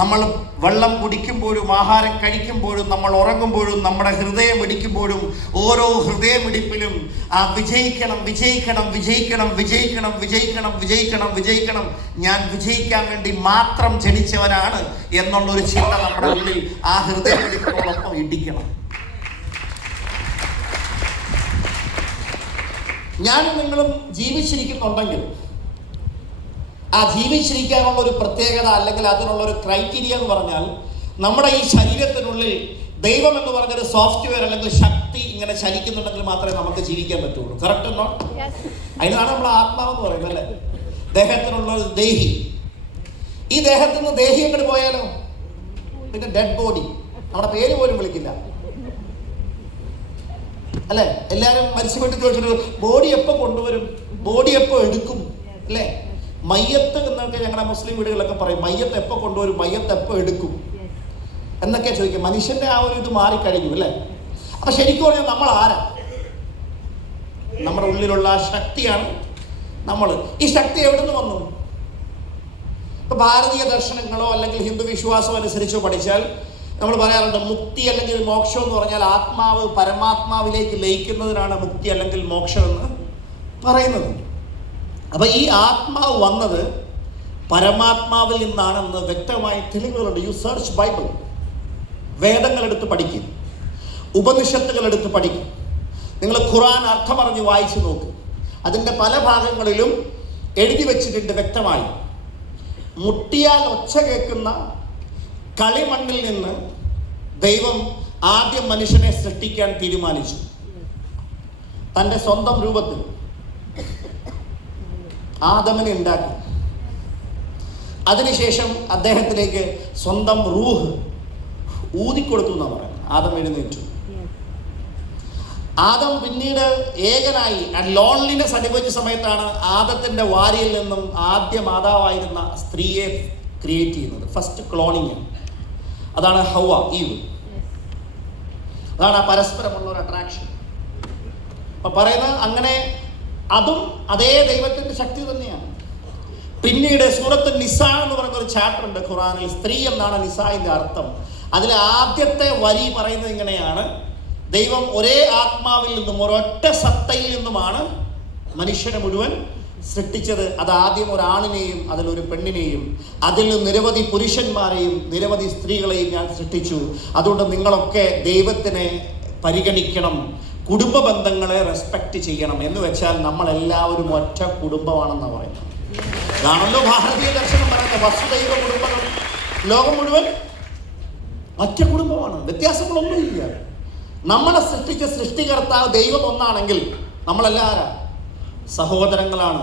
നമ്മൾ വെള്ളം കുടിക്കുമ്പോഴും, ആഹാരം കഴിക്കുമ്പോഴും, നമ്മൾ ഉറങ്ങുമ്പോഴും, നമ്മുടെ ഹൃദയം ഇടിക്കുമ്പോഴും, ഓരോ ഹൃദയമിടിപ്പിലും ആ വിജയിക്കണം, വിജയിക്കണം, വിജയിക്കണം, വിജയിക്കണം, വിജയിക്കണം, വിജയിക്കണം, വിജയിക്കണം, ഞാൻ വിജയിക്കാൻ വേണ്ടി മാത്രം ജനിച്ചവനാണ് എന്നുള്ളൊരു ചിന്ത നമ്മുടെ ഉള്ളിൽ ആ ഹൃദയമിടിപ്പിനോടൊപ്പം ഇടിക്കണം. ഞാനും നിങ്ങളും ജീവിച്ചിരിക്കുന്നുണ്ടെങ്കിൽ ആ ജീവിച്ചിരിക്കാനുള്ള ഒരു പ്രത്യേകത, അല്ലെങ്കിൽ അതിനുള്ള ഒരു ക്രൈറ്റീരിയ എന്ന് പറഞ്ഞാൽ, നമ്മുടെ ഈ ശരീരത്തിനുള്ളിൽ ദൈവം എന്ന് പറഞ്ഞൊരു സോഫ്റ്റ്വെയർ അല്ലെങ്കിൽ ശക്തി ഇങ്ങനെ ചലിക്കുന്നുണ്ടെങ്കിൽ മാത്രമേ നമുക്ക് ജീവിക്കാൻ പറ്റുള്ളൂ. കറക്റ്റ് ഉണ്ടോ? അതിനാണ് നമ്മൾ ആത്മാവെന്ന് പറയുന്നത്, അല്ലേ? ദേഹത്തിനുള്ള ഒരു ദേഹി. ഈ ദേഹത്തിൽ നിന്ന് ദേഹി അങ്ങോട്ട് പോയാലോ പിന്നെ ഡെഡ് ബോഡി, നമ്മുടെ പേര് പോലും വിളിക്കില്ല, അല്ലേ? എല്ലാവരും മരിച്ചു വീട്ടിൽ ചോദിച്ചിട്ട് ബോഡി എപ്പോൾ കൊണ്ടുവരും, ബോഡി എപ്പോൾ എടുക്കും, അല്ലേ? മയ്യത്ത് എന്നൊക്കെ ഞങ്ങളുടെ മുസ്ലിം വീടുകളിലൊക്കെ പറയും, മയ്യത്ത് എപ്പോൾ കൊണ്ടുവരും, മയ്യത്ത് എപ്പോൾ എടുക്കും എന്നൊക്കെ ചോദിക്കും. മനുഷ്യന്റെ ആ ഒരു ഇത് മാറിക്കഴിഞ്ഞു, അല്ലേ? അപ്പൊ ശരിക്കും പറഞ്ഞാൽ നമ്മൾ ആരാ? നമ്മുടെ ഉള്ളിലുള്ള ആ ശക്തിയാണ് നമ്മൾ. ഈ ശക്തി എവിടെ നിന്ന് വന്നു? ഇപ്പൊ ഭാരതീയ ദർശനങ്ങളോ അല്ലെങ്കിൽ ഹിന്ദു വിശ്വാസമോ അനുസരിച്ചോ പഠിച്ചാൽ നമ്മൾ പറയാറുണ്ട് മുക്തി അല്ലെങ്കിൽ മോക്ഷം എന്ന് പറഞ്ഞാൽ ആത്മാവ് പരമാത്മാവിലേക്ക് ലയിക്കുന്നതിനാണ് മുക്തി അല്ലെങ്കിൽ മോക്ഷം എന്ന് പറയുന്നത്. അപ്പൊ ഈ ആത്മാവ് വന്നത് പരമാത്മാവിൽ നിന്നാണെന്ന് വ്യക്തമായ തെളിവുകളുണ്ട്. യു സെർച്ച് ബൈബിൾ, വേദങ്ങൾ എടുത്ത് പഠിക്കും, ഉപനിഷത്തുകൾ എടുത്ത് പഠിക്കും, നിങ്ങൾ ഖുർആൻ അർത്ഥമറിഞ്ഞ് വായിച്ചു നോക്കും. അതിൻ്റെ പല ഭാഗങ്ങളിലും എഴുതി വച്ചിട്ടുണ്ട് വ്യക്തമായി. മുട്ടിയാൽ ഒച്ച കേൾക്കുന്ന കളിമണ്ണിൽ നിന്ന് ദൈവം ആദ്യം മനുഷ്യനെ സൃഷ്ടിക്കാൻ തീരുമാനിച്ചു. തൻ്റെ സ്വന്തം രൂപത്തിൽ ആദമിനെ ഉണ്ടാക്കി. അതിനുശേഷം അദ്ദേഹത്തിലേക്ക് സ്വന്തം റൂഹ് ഊതിക്കൊടുത്തു എന്നാണ് പറയുന്നത്. ആദം എഴുന്നേറ്റു. ആദം പിന്നീട് ഏകനായി ലോൺലിനെസ് അനുഭവിച്ച സമയത്താണ് ആദത്തിന്റെ വാരിയിൽ നിന്നും ആദ്യ മാതാവായിരുന്ന സ്ത്രീയെ ക്രിയേറ്റ് ചെയ്യുന്നത്. First cloning. അതാണ് ഹൗവ, ഈവ്. അതാണ് ആ പരസ്പരമുള്ള ഒരു അട്രാക്ഷൻ. അപ്പൊ പറയുന്നത് അങ്ങനെ അതും അതേ ദൈവത്തിന്റെ ശക്തി തന്നെയാണ്. പിന്നീട് സൂറത്ത് നിസാ എന്ന് പറയുന്ന ഒരു ചാപ്റ്റർ ഉണ്ട് ഖുറാനിൽ. സ്ത്രീ എന്നാണ് നിസായിന്റെ അർത്ഥം. അതിൽ ആദ്യത്തെ വരി പറയുന്നത് ഇങ്ങനെയാണ്: ദൈവം ഒരേ ആത്മാവിൽ നിന്നും ഒരൊറ്റ സത്തയിൽ നിന്നുമാണ് മനുഷ്യനെ മുഴുവൻ സൃഷ്ടിച്ചത്. അത് ആദ്യം ഒരാണിനെയും അതിലൊരു പെണ്ണിനെയും അതിൽ നിരവധി പുരുഷന്മാരെയും നിരവധി സ്ത്രീകളെയും ഞാൻ സൃഷ്ടിച്ചു. അതുകൊണ്ട് നിങ്ങളൊക്കെ ദൈവത്തിനെ പരിഗണിക്കണം, കുടുംബ ബന്ധങ്ങളെ റെസ്പെക്റ്റ് ചെയ്യണം. എന്ന് വെച്ചാൽ നമ്മളെല്ലാവരും ഒറ്റ കുടുംബമാണെന്നാണ് പറയുന്നത്. ഇതാണല്ലോ ഭാരതീയ ദർശനം പറയുന്നത്. വസുദൈവ കുടുംബം. ലോകം മുഴുവൻ ഒറ്റ കുടുംബമാണ്, വ്യത്യാസങ്ങളൊന്നുമില്ല. നമ്മളെ സൃഷ്ടിച്ച സൃഷ്ടികർത്താവ് ദൈവം ഒന്നാണെങ്കിൽ നമ്മളെല്ലാവരും സഹോദരങ്ങളാണ്.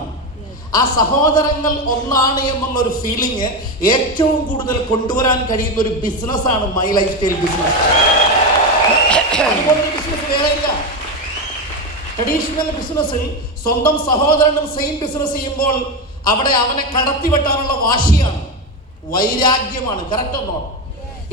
ആ സഹോദരങ്ങൾ ഒന്നാണ് എന്നുള്ളൊരു ഫീലിംഗ് ഏറ്റവും കൂടുതൽ കൊണ്ടുവരാൻ കഴിയുന്ന ഒരു ബിസിനസ്സാണ് my life style business. Business വേറെ ഇല്ല. ട്രഡീഷണൽ ബിസിനസ്സിൽ സ്വന്തം സഹോദരനും സെയിം ബിസിനസ് ചെയ്യുമ്പോൾ അവിടെ അവനെ കടത്തിവെട്ടാനുള്ള വാശിയാണ്, വൈരാഗ്യമാണ്. കറക്റ്റ് ഒന്നോ?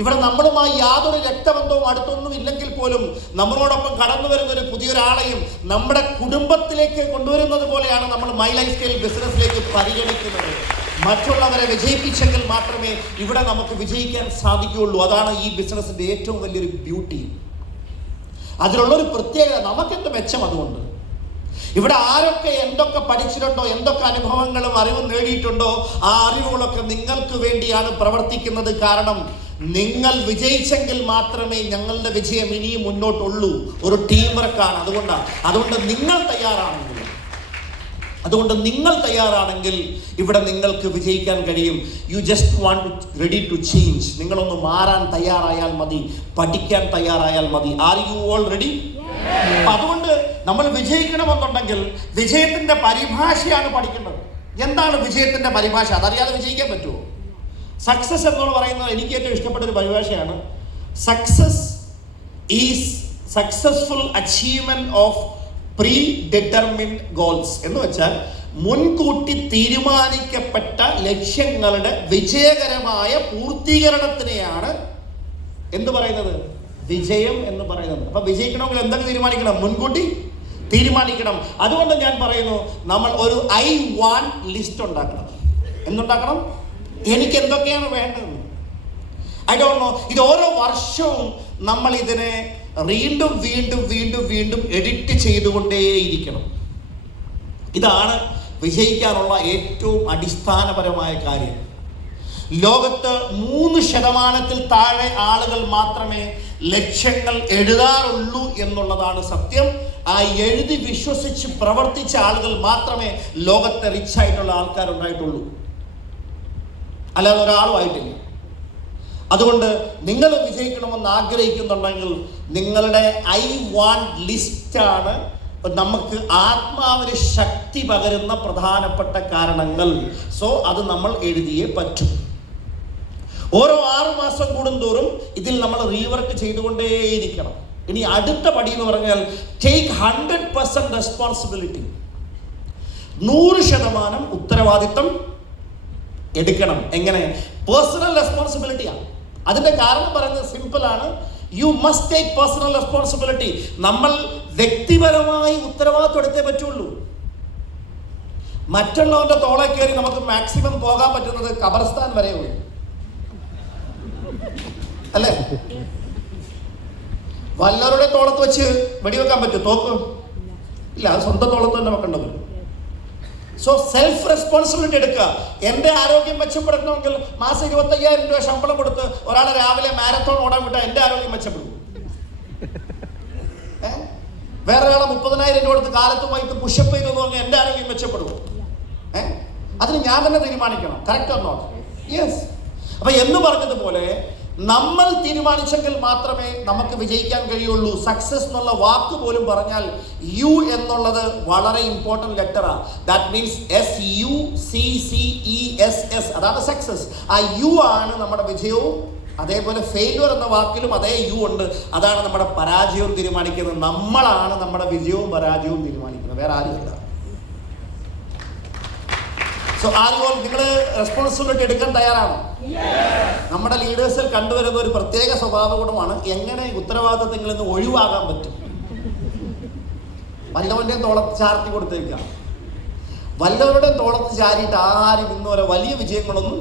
ഇവിടെ നമ്മളുമായി യാതൊരു രക്തബന്ധവും അടുത്തൊന്നും ഇല്ലെങ്കിൽ പോലും നമ്മളോടൊപ്പം കടന്നു വരുന്ന ഒരു പുതിയൊരാളെയും നമ്മുടെ കുടുംബത്തിലേക്ക് കൊണ്ടുവരുന്നത് പോലെയാണ് നമ്മൾ മൈ ലൈഫ് സ്റ്റൈൽ ബിസിനസ്സിലേക്ക് പരിഗണിക്കുന്നത്. മറ്റുള്ളവരെ വിജയിപ്പിച്ചെങ്കിൽ മാത്രമേ ഇവിടെ നമുക്ക് വിജയിക്കാൻ സാധിക്കുകയുള്ളൂ. അതാണ് ഈ ബിസിനസ്സിന്റെ ഏറ്റവും വലിയൊരു ബ്യൂട്ടി. അതിലുള്ളൊരു പ്രത്യേകത. നമുക്കെന്ത് മെച്ചം അതുകൊണ്ട്? ഇവിടെ ആരൊക്കെ എന്തൊക്കെ പഠിച്ചിട്ടുണ്ടോ, എന്തൊക്കെ അനുഭവങ്ങളും അറിവും നേടിയിട്ടുണ്ടോ, ആ അറിവുകളൊക്കെ നിങ്ങൾക്ക് വേണ്ടിയാണ് പ്രവർത്തിക്കുന്നത്. കാരണം നിങ്ങൾ വിജയിച്ചെങ്കിൽ മാത്രമേ ഞങ്ങളുടെ വിജയം ഇനിയും മുന്നോട്ടുള്ളൂ. ഒരു ടീം വർക്കാണ്. അതുകൊണ്ട് നിങ്ങൾ തയ്യാറാണെങ്കിൽ ഇവിടെ നിങ്ങൾക്ക് വിജയിക്കാൻ കഴിയും. You just want ready to change. നിങ്ങളൊന്ന് മാറാൻ തയ്യാറായാൽ മതി, പഠിക്കാൻ തയ്യാറായാൽ മതി. Are you all ready? അതുകൊണ്ട് നമ്മൾ വിജയിക്കണമെന്നുണ്ടെങ്കിൽ വിജയത്തിന്റെ പരിഭാഷയാണ് പഠിക്കേണ്ടത്. എന്താണ് വിജയത്തിന്റെ പരിഭാഷ? അതറിയാതെ വിജയിക്കാൻ പറ്റുമോ? സക്സസ് എന്ന് പറയുന്നത് എനിക്ക് ഏറ്റവും ഇഷ്ടപ്പെട്ട ഒരു പരിഭാഷയാണ്. Success is successful achievement of predetermined goals. എന്ന് വെച്ചാൽ മുൻകൂട്ടി തീരുമാനിക്കപ്പെട്ട ലക്ഷ്യങ്ങളുടെ വിജയകരമായ പൂർത്തീകരണത്തിനെയാണ് എന്ത് പറയുന്നത്? വിജയം എന്ന് പറയുന്നത്. അപ്പൊ വിജയിക്കണമെങ്കിൽ എന്തൊക്കെ തീരുമാനിക്കണം? മുൻകൂട്ടി തീരുമാനിക്കണം. അതുകൊണ്ട് ഞാൻ പറയുന്നു, നമ്മൾ ഒരു ഐ വാണ്ട് ലിസ്റ്റ് ഉണ്ടാക്കണം. എന്തുണ്ടാക്കണം? എനിക്ക് എന്തൊക്കെയാണ് വേണ്ടത്? I don't know. ഇത് ഓരോ വർഷവും നമ്മൾ ഇതിനെ വീണ്ടും വീണ്ടും വീണ്ടും വീണ്ടും എഡിറ്റ് ചെയ്തുകൊണ്ടേയിരിക്കണം. ഇതാണ് വിജയിക്കാനുള്ള ഏറ്റവും അടിസ്ഥാനപരമായ കാര്യം. ലോകത്ത് 3% താഴെ ആളുകൾ മാത്രമേ ലക്ഷ്യങ്ങൾ എഴുതാറുള്ളൂ എന്നുള്ളതാണ് സത്യം. ആ എഴുതി വിശ്വസിച്ച് പ്രവർത്തിച്ച ആളുകൾ മാത്രമേ ലോകത്തെ റിച്ചായിട്ടുള്ള ആൾക്കാരുണ്ടായിട്ടുള്ളൂ, അല്ലാതെ ഒരാളും ആയിട്ടില്ല. അതുകൊണ്ട് നിങ്ങൾ വിജയിക്കണമെന്ന് ആഗ്രഹിക്കുന്നുണ്ടെങ്കിൽ നിങ്ങളുടെ ഐ വാണ്ട് ലിസ്റ്റാണ് നമുക്ക് ആത്മാവിന് ശക്തി പകരുന്ന പ്രധാനപ്പെട്ട കാരണങ്ങൾ. സോ അത് നമ്മൾ എഴുതിയേ പറ്റും. ഓരോ 6 മാസം കൂടുന്തോറും ഇതിൽ നമ്മൾ റീവർക്ക് ചെയ്തുകൊണ്ടേയിരിക്കണം. ഇനി അടുത്ത പടി എന്ന് പറഞ്ഞാൽ ടേക്ക് 100% റെസ്പോൺസിബിലിറ്റി. 100% ഉത്തരവാദിത്തം എടുക്കണം. എങ്ങനെ? പേഴ്സണൽ റെസ്പോൺസിബിലിറ്റിയാണ്. അതിന്റെ കാരണം പറയുന്നത് സിമ്പിളാണ്. You must take personal responsibility. നമ്മൾ വ്യക്തിപരമായി ഉത്തരവാദിത്വം എടുത്തേ പറ്റുള്ളൂ. മറ്റുള്ളവരുടെ തോളെ കയറി നമുക്ക് മാക്സിമം പോകാൻ പറ്റുന്നത് ഖബർസ്ഥാൻ വരെയുള്ളൂ. അല്ലേ? വല്ലവരുടെ തോളത്ത് വെച്ച് വെടിവെക്കാൻ പറ്റും തോക്ക്? ഇല്ല, അത് സ്വന്തം തോളത്ത് തന്നെ വെക്കേണ്ടത്. സോ സെൽഫ് റെസ്പോൺസിബിലിറ്റി എടുക്കുക. എൻ്റെ ആരോഗ്യം മെച്ചപ്പെടണമെങ്കിൽ മാസം 25,000 രൂപ ശമ്പളം കൊടുത്ത് ഒരാളെ രാവിലെ മാരത്തോൺ ഓടാൻ വിട്ടാൽ എൻ്റെ ആരോഗ്യം മെച്ചപ്പെടും. വേറെ ഒരാളെ 30,000 രൂപ കൊടുത്ത് കാലത്ത് വൈകിട്ട് പുഷപ്പ് ചെയ്തെന്ന് പറഞ്ഞാൽ എൻ്റെ ആരോഗ്യം മെച്ചപ്പെടും. അതിന് ഞാൻ തന്നെ തീരുമാനിക്കണം. Correct or not? യെസ്. അപ്പൊ എന്ന് പറഞ്ഞതുപോലെ നമ്മൾ തീരുമാനിച്ചെങ്കിൽ മാത്രമേ നമുക്ക് വിജയിക്കാൻ കഴിയുള്ളൂ. സക്സസ് എന്നുള്ള വാക്ക് പോലും പറഞ്ഞാൽ യു എന്നുള്ളത് വളരെ ഇമ്പോർട്ടൻറ്റ് ലെറ്ററാണ്. ദാറ്റ് മീൻസ് SUCCESS, അതാണ് സക്സസ്. ആ യു ആണ് നമ്മുടെ വിജയവും. അതേപോലെ ഫെയിലുവർ എന്ന വാക്കിലും അതേ യു ഉണ്ട്. അതാണ് നമ്മുടെ പരാജയവും തീരുമാനിക്കുന്നത്. നമ്മളാണ് നമ്മുടെ വിജയവും പരാജയവും തീരുമാനിക്കുന്നത്, വേറെ ആരുമില്ല. സോ ആരും നിങ്ങൾ റെസ്പോൺസിബിലിറ്റി എടുക്കാൻ തയ്യാറാണോ? നമ്മുടെ ലീഡേഴ്സിൽ കണ്ടുവരുന്ന ഒരു പ്രത്യേക സ്വഭാവ ഗുണമാണ് എങ്ങനെ ഉത്തരവാദിത്തത്തിൽ നിന്ന് ഒഴിവാകാൻ പറ്റും. വല്ലവൻ്റെയും തോളത്ത് ചാർത്തി കൊടുത്തേക്കാം. വല്ലവരുടെയും തോളത്ത് ചാരിയിട്ട് ആരും ഇന്ന് വരെ വലിയ വിജയങ്ങളൊന്നും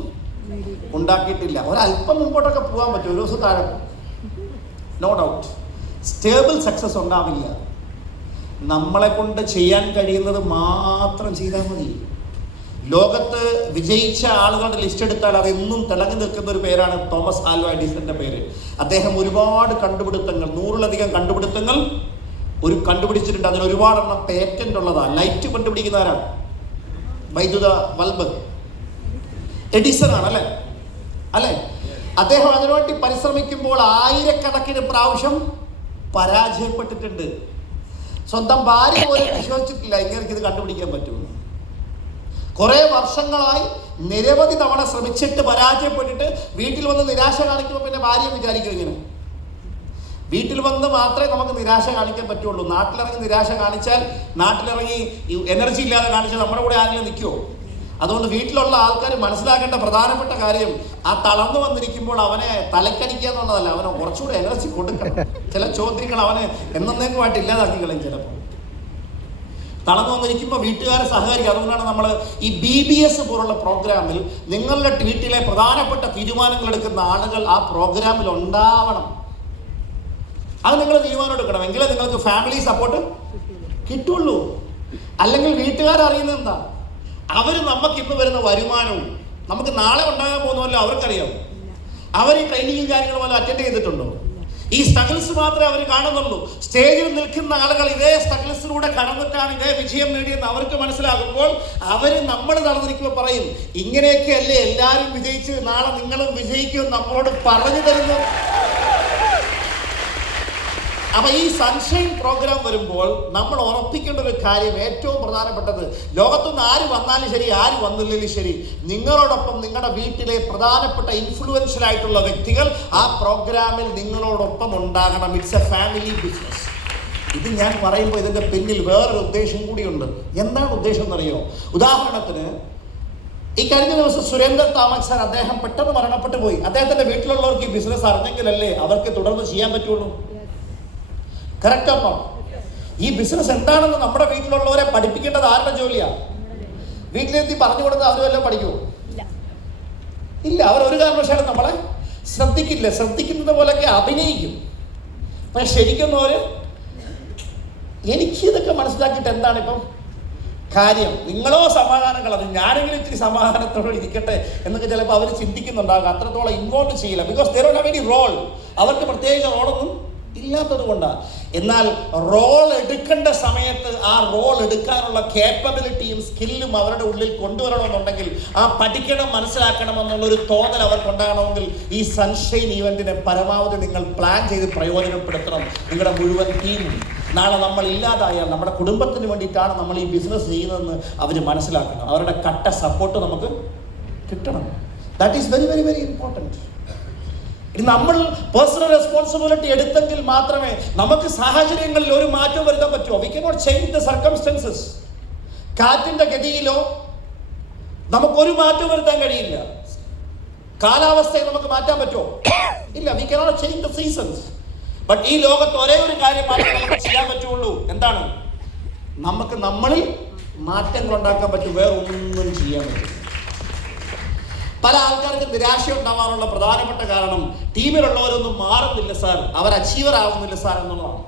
ഉണ്ടാക്കിയിട്ടില്ല. ഒരല്പം മുമ്പോട്ടൊക്കെ പോകാൻ പറ്റും, ഒരു ദിവസം താഴെ, നോ ഡൗട്ട്. സ്റ്റേബിൾ സക്സസ് ഉണ്ടാവില്ല. നമ്മളെ കൊണ്ട് ചെയ്യാൻ കഴിയുന്നത് മാത്രം ചെയ്താൽ മതി. ലോകത്ത് വിജയിച്ച ആളുകളുടെ ലിസ്റ്റ് എടുത്താൽ അതെന്നും തിളങ്ങി നിൽക്കുന്ന ഒരു പേരാണ് തോമസ് ആൽവ എഡിസന്റെ പേര്. അദ്ദേഹം ഒരുപാട് കണ്ടുപിടുത്തങ്ങൾ, 100-ലധികം കണ്ടുപിടുത്തങ്ങൾ കണ്ടുപിടിച്ചിട്ടുണ്ട്. അതിന് ഒരുപാടെണ്ണം പേറ്റന്റ് ഉള്ളതാണ്. ലൈറ്റ് കണ്ടുപിടിക്കുന്ന ആരാണ്? വൈദ്യുത ബൾബ് എഡിസൺ ആണ്, അല്ലേ? അദ്ദേഹം അതിനുവേണ്ടി പരിശ്രമിക്കുമ്പോൾ ആയിരക്കണക്കിന് പ്രാവശ്യം പരാജയപ്പെട്ടിട്ടുണ്ട്. സ്വന്തം ഭാര്യ പോലും വിശ്വസിച്ചിട്ടില്ല ഇങ്ങനെ ഇത് കണ്ടുപിടിക്കാൻ പറ്റുമെന്ന്. കുറെ വർഷങ്ങളായി നിരവധി തവണ ശ്രമിച്ചിട്ട് പരാജയപ്പെട്ടിട്ട് വീട്ടിൽ വന്ന് നിരാശ കാണിക്കുമ്പോൾ പിന്നെ ഭാര്യ വിചാരിക്കും ഇങ്ങനെ, വീട്ടിൽ വന്ന് മാത്രമേ നമുക്ക് നിരാശ കാണിക്കാൻ പറ്റുള്ളൂ. നാട്ടിലിറങ്ങി നിരാശ കാണിച്ചാൽ, നാട്ടിലിറങ്ങി എനർജി ഇല്ലാതെ കാണിച്ചാൽ നമ്മുടെ കൂടെ ആരെങ്കിലും നിൽക്കുമോ? അതുകൊണ്ട് വീട്ടിലുള്ള ആൾക്കാർ മനസ്സിലാക്കേണ്ട പ്രധാനപ്പെട്ട കാര്യം, ആ തളർന്നു വന്നിരിക്കുമ്പോൾ അവനെ തലക്കടിക്കുക എന്നുള്ളതല്ല, അവനെ കുറച്ചുകൂടെ എനർജി കൊടുക്കണം. ചില ചോദ്യങ്ങൾ അവനെ എന്നേക്കുമായിട്ട് ഇല്ലാതാക്കി കളയും. ചിലപ്പോൾ തളർന്നു വന്നിരിക്കുമ്പോൾ വീട്ടുകാരെ സഹകരിക്കുക. അതുകൊണ്ടാണ് നമ്മൾ ഈ BBS പോലുള്ള പ്രോഗ്രാമിൽ നിങ്ങളുടെ വീട്ടിലെ പ്രധാനപ്പെട്ട തീരുമാനങ്ങൾ എടുക്കുന്ന ആളുകൾ ആ പ്രോഗ്രാമിൽ ഉണ്ടാവണം. അത് നിങ്ങൾ തീരുമാനം എടുക്കണം, എങ്കിലേ നിങ്ങൾക്ക് ഫാമിലി സപ്പോർട്ട് കിട്ടുള്ളൂ. അല്ലെങ്കിൽ വീട്ടുകാരറിയുന്നത് എന്താ? അവർ നമുക്ക് ഇന്ന് വരുന്ന വരുമാനവും നമുക്ക് നാളെ ഉണ്ടാകാൻ പോകുന്നതല്ലോ അവർക്കറിയാം. അവർ ഈ ട്രെയിനിങ്ങും കാര്യങ്ങളും വല്ല അറ്റൻഡ് ചെയ്തിട്ടുണ്ടോ? ഈ സ്ട്രഗിൾസ് മാത്രമേ അവർ കാണുന്നുള്ളൂ. സ്റ്റേജിൽ നിൽക്കുന്ന ആളുകൾ ഇതേ സ്ട്രഗിൾസിലൂടെ കടന്നിട്ടാണ് ഇതേ വിജയം നേടിയെന്ന് അവർക്ക് മനസ്സിലാകുമ്പോൾ അവർ നമ്മൾ നടന്നിരിക്കുമ്പോൾ പറയും, ഇങ്ങനെയൊക്കെയല്ലേ എല്ലാവരും വിജയിച്ച്, നാളെ നിങ്ങളും വിജയിക്കും നമ്മളോട് പറഞ്ഞു തരുന്നു. അപ്പൊ ഈ സൺഷൈൻ പ്രോഗ്രാം വരുമ്പോൾ നമ്മൾ ഉറപ്പിക്കേണ്ട ഒരു കാര്യം, ഏറ്റവും പ്രധാനപ്പെട്ടത്, ലോകത്തുനിന്ന് ആര് വന്നാലും ശരി, ആര് വന്നില്ലെങ്കിലും ശരി, നിങ്ങളോടൊപ്പം നിങ്ങളുടെ വീട്ടിലെ പ്രധാനപ്പെട്ട ഇൻഫ്ലുവൻഷ്യൽ ആയിട്ടുള്ള വ്യക്തികൾ ആ പ്രോഗ്രാമിൽ നിങ്ങളോടൊപ്പം ഉണ്ടാകണം. It's A family business. ഇത് ഞാൻ പറയുമ്പോൾ ഇതിന്റെ പിന്നിൽ വേറൊരു ഉദ്ദേശം കൂടിയുണ്ട്. എന്താണ് ഉദ്ദേശം എന്നറിയോ? ഉദാഹരണത്തിന്, ഈ കഴിഞ്ഞ ദിവസം സുരേന്ദ്ര താമക് സാർ, അദ്ദേഹം പെട്ടെന്ന് മരണപ്പെട്ടു പോയി. അദ്ദേഹത്തിന്റെ വീട്ടിലുള്ളവർക്ക് ഈ ബിസിനസ് അറിഞ്ഞെങ്കിലല്ലേ അവർക്ക് തുടർന്ന് ചെയ്യാൻ പറ്റുള്ളൂ. കറക്റ്റ് ആണോ? ഈ ബിസിനസ് എന്താണെന്ന് നമ്മുടെ വീട്ടിലുള്ളവരെ പഠിപ്പിക്കേണ്ടത് ആരുടെ ജോലിയാണ്? വീട്ടിലെത്തി പറഞ്ഞു കൊടുത്താൽ അവർ വല്ലതും പഠിക്കുമോ? ഇല്ല. അവർ ഒരു കാരണവശാലും നമ്മളെ ശ്രദ്ധിക്കില്ല. ശ്രദ്ധിക്കുന്നത് പോലെയൊക്കെ അഭിനയിക്കും. പക്ഷെ ശരിക്കും എനിക്ക് ഇതൊക്കെ മനസ്സിലാക്കിയിട്ട് എന്താണ് ഇപ്പം കാര്യം? നിങ്ങളോ സമാധാനം കളഞ്ഞു, ഞാനെങ്കിലും ഇത്തിരി സമാധാനത്തോടെ ഇരിക്കട്ടെ എന്നൊക്കെ ചിലപ്പോൾ അവർ ചിന്തിക്കുന്നുണ്ടാകും. അത്രത്തോളം ഇൻവോൾവ് ചെയ്യില്ല. Because they don't have any role. അവർക്ക് പ്രത്യേകിച്ച് റോളൊന്നും ഇല്ലാത്തത് കൊണ്ടാണ്. എന്നാൽ റോൾ എടുക്കേണ്ട സമയത്ത് ആ റോൾ എടുക്കാനുള്ള കേപ്പബിലിറ്റിയും സ്കില്ലും അവരുടെ ഉള്ളിൽ കൊണ്ടുവരണമെന്നുണ്ടെങ്കിൽ, ആ പഠിക്കണം, മനസ്സിലാക്കണം എന്നുള്ളൊരു തോന്നൽ അവർക്കുണ്ടാകണമെങ്കിൽ ഈ സൺഷൈൻ ഈവൻറ്റിനെ പരമാവധി നിങ്ങൾ പ്ലാൻ ചെയ്ത് പ്രയോജനപ്പെടുത്തണം. നിങ്ങളുടെ മുഴുവൻ ടീമും. നാളെ നമ്മൾ ഇല്ലാതായാൽ നമ്മുടെ കുടുംബത്തിന് വേണ്ടിയിട്ടാണ് നമ്മൾ ഈ ബിസിനസ് ചെയ്യുന്നതെന്ന് അവർ മനസ്സിലാക്കണം. അവരുടെ കട്ട സപ്പോർട്ട് നമുക്ക് കിട്ടണം. That is very very very important. നമ്മൾ പേഴ്സണൽ റെസ്പോൺസിബിലിറ്റി എടുത്തെങ്കിൽ മാത്രമേ നമുക്ക് സാഹചര്യങ്ങളിൽ ഒരു മാറ്റം വരുത്താൻ പറ്റുമോ? We cannot change the circumstances. കാറ്റിന്റെ ഗതിയിലോ നമുക്കൊരു മാറ്റം വരുത്താൻ കഴിയില്ല. കാലാവസ്ഥയെ നമുക്ക് മാറ്റാൻ പറ്റുമോ? ഇല്ല. We cannot change the seasons. But ഈ ലോകത്ത് ഒരേ ഒരു കാര്യം മാത്രമേ നമുക്ക് ചെയ്യാൻ പറ്റുള്ളൂ. എന്താണ്? നമുക്ക് നമ്മളിൽ മാറ്റങ്ങൾ ഉണ്ടാക്കാൻ പറ്റും. വേറെ ഒന്നും ചെയ്യാൻ പറ്റും. പല ആൾക്കാർക്ക് നിരാശ ഉണ്ടാവാനുള്ള പ്രധാനപ്പെട്ട കാരണം ടീമിലുള്ളവരൊന്നും മാറുന്നില്ല സാർ, അവർ അച്ചീവർ ആവുന്നില്ല സാർ എന്നുള്ളതാണ്.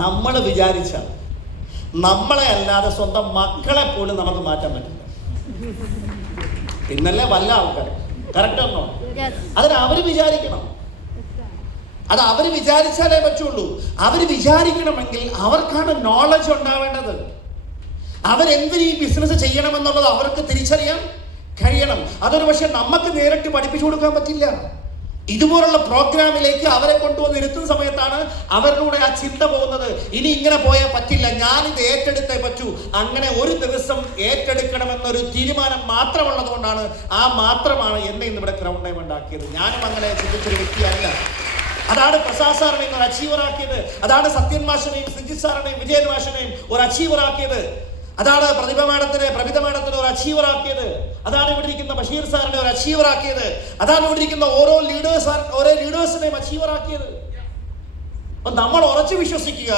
നമ്മൾ വിചാരിച്ച നമ്മളെ അല്ലാതെ സ്വന്തം മക്കളെ പോലും നമുക്ക് മാറ്റാൻ പറ്റില്ല. ഇന്നല്ലേ വല്ല ആൾക്കാർ കറക്റ്റ് ആണോ? അതിന് അവര് വിചാരിക്കണം. അത് അവര് വിചാരിച്ചാലേ പറ്റുള്ളൂ. അവര് വിചാരിക്കണമെങ്കിൽ അവർക്കാണ് നോളജ് ഉണ്ടാവേണ്ടത്. അവരെന്തിന് ഈ ബിസിനസ് ചെയ്യണമെന്നുള്ളത് അവർക്ക് തിരിച്ചറിയാൻ കഴിയണം. അതൊരു പക്ഷെ നമുക്ക് നേരിട്ട് പഠിപ്പിച്ചു കൊടുക്കാൻ പറ്റില്ല. ഇതുപോലുള്ള പ്രോഗ്രാമിലേക്ക് അവരെ കൊണ്ടുവന്ന് ഇരുത്തുന്ന സമയത്താണ് അവരിലൂടെ ആ ചിന്ത പോകുന്നത്. ഇനി ഇങ്ങനെ പോയാൽ പറ്റില്ല, ഞാനിത് ഏറ്റെടുത്തേ പറ്റൂ. അങ്ങനെ ഒരു ദിവസം ഏറ്റെടുക്കണമെന്നൊരു തീരുമാനം മാത്രമുള്ളത് കൊണ്ടാണ്, ആ മാത്രമാണ് എന്നെ ഇന്നിവിടെ ക്രൗൺ ടൈം ഉണ്ടാക്കിയത്. ഞാനും അങ്ങനെ ചിന്തിച്ചൊരു വ്യക്തിയല്ല. അതാണ് പ്രസാദ് സാറിനെയും ഒരു അച്ചീവർ ആക്കിയത്. അതാണ് സത്യൻ മാഷിനെയും സിജിത് സാറിനെയും വിജയൻ മാഷിനെയും ഒരു അച്ചീവർ ആക്കിയത്. അതാണ് പ്രഭിത മാഡത്തിന് ഒരു അച്ചീവർ ആക്കിയത്. അതാണ് ഇവിടെ ഇരിക്കുന്ന ബഷീർ സാറിനെ ഒരു അച്ചീവർ ആക്കിയത്. അതാണ് ഇവിടെ ഇരിക്കുന്ന ഓരോ ലീഡേഴ്സിനെയും അച്ചീവർ ആക്കിയത്. അപ്പൊ നമ്മൾ ഉറച്ചു വിശ്വസിക്കുക,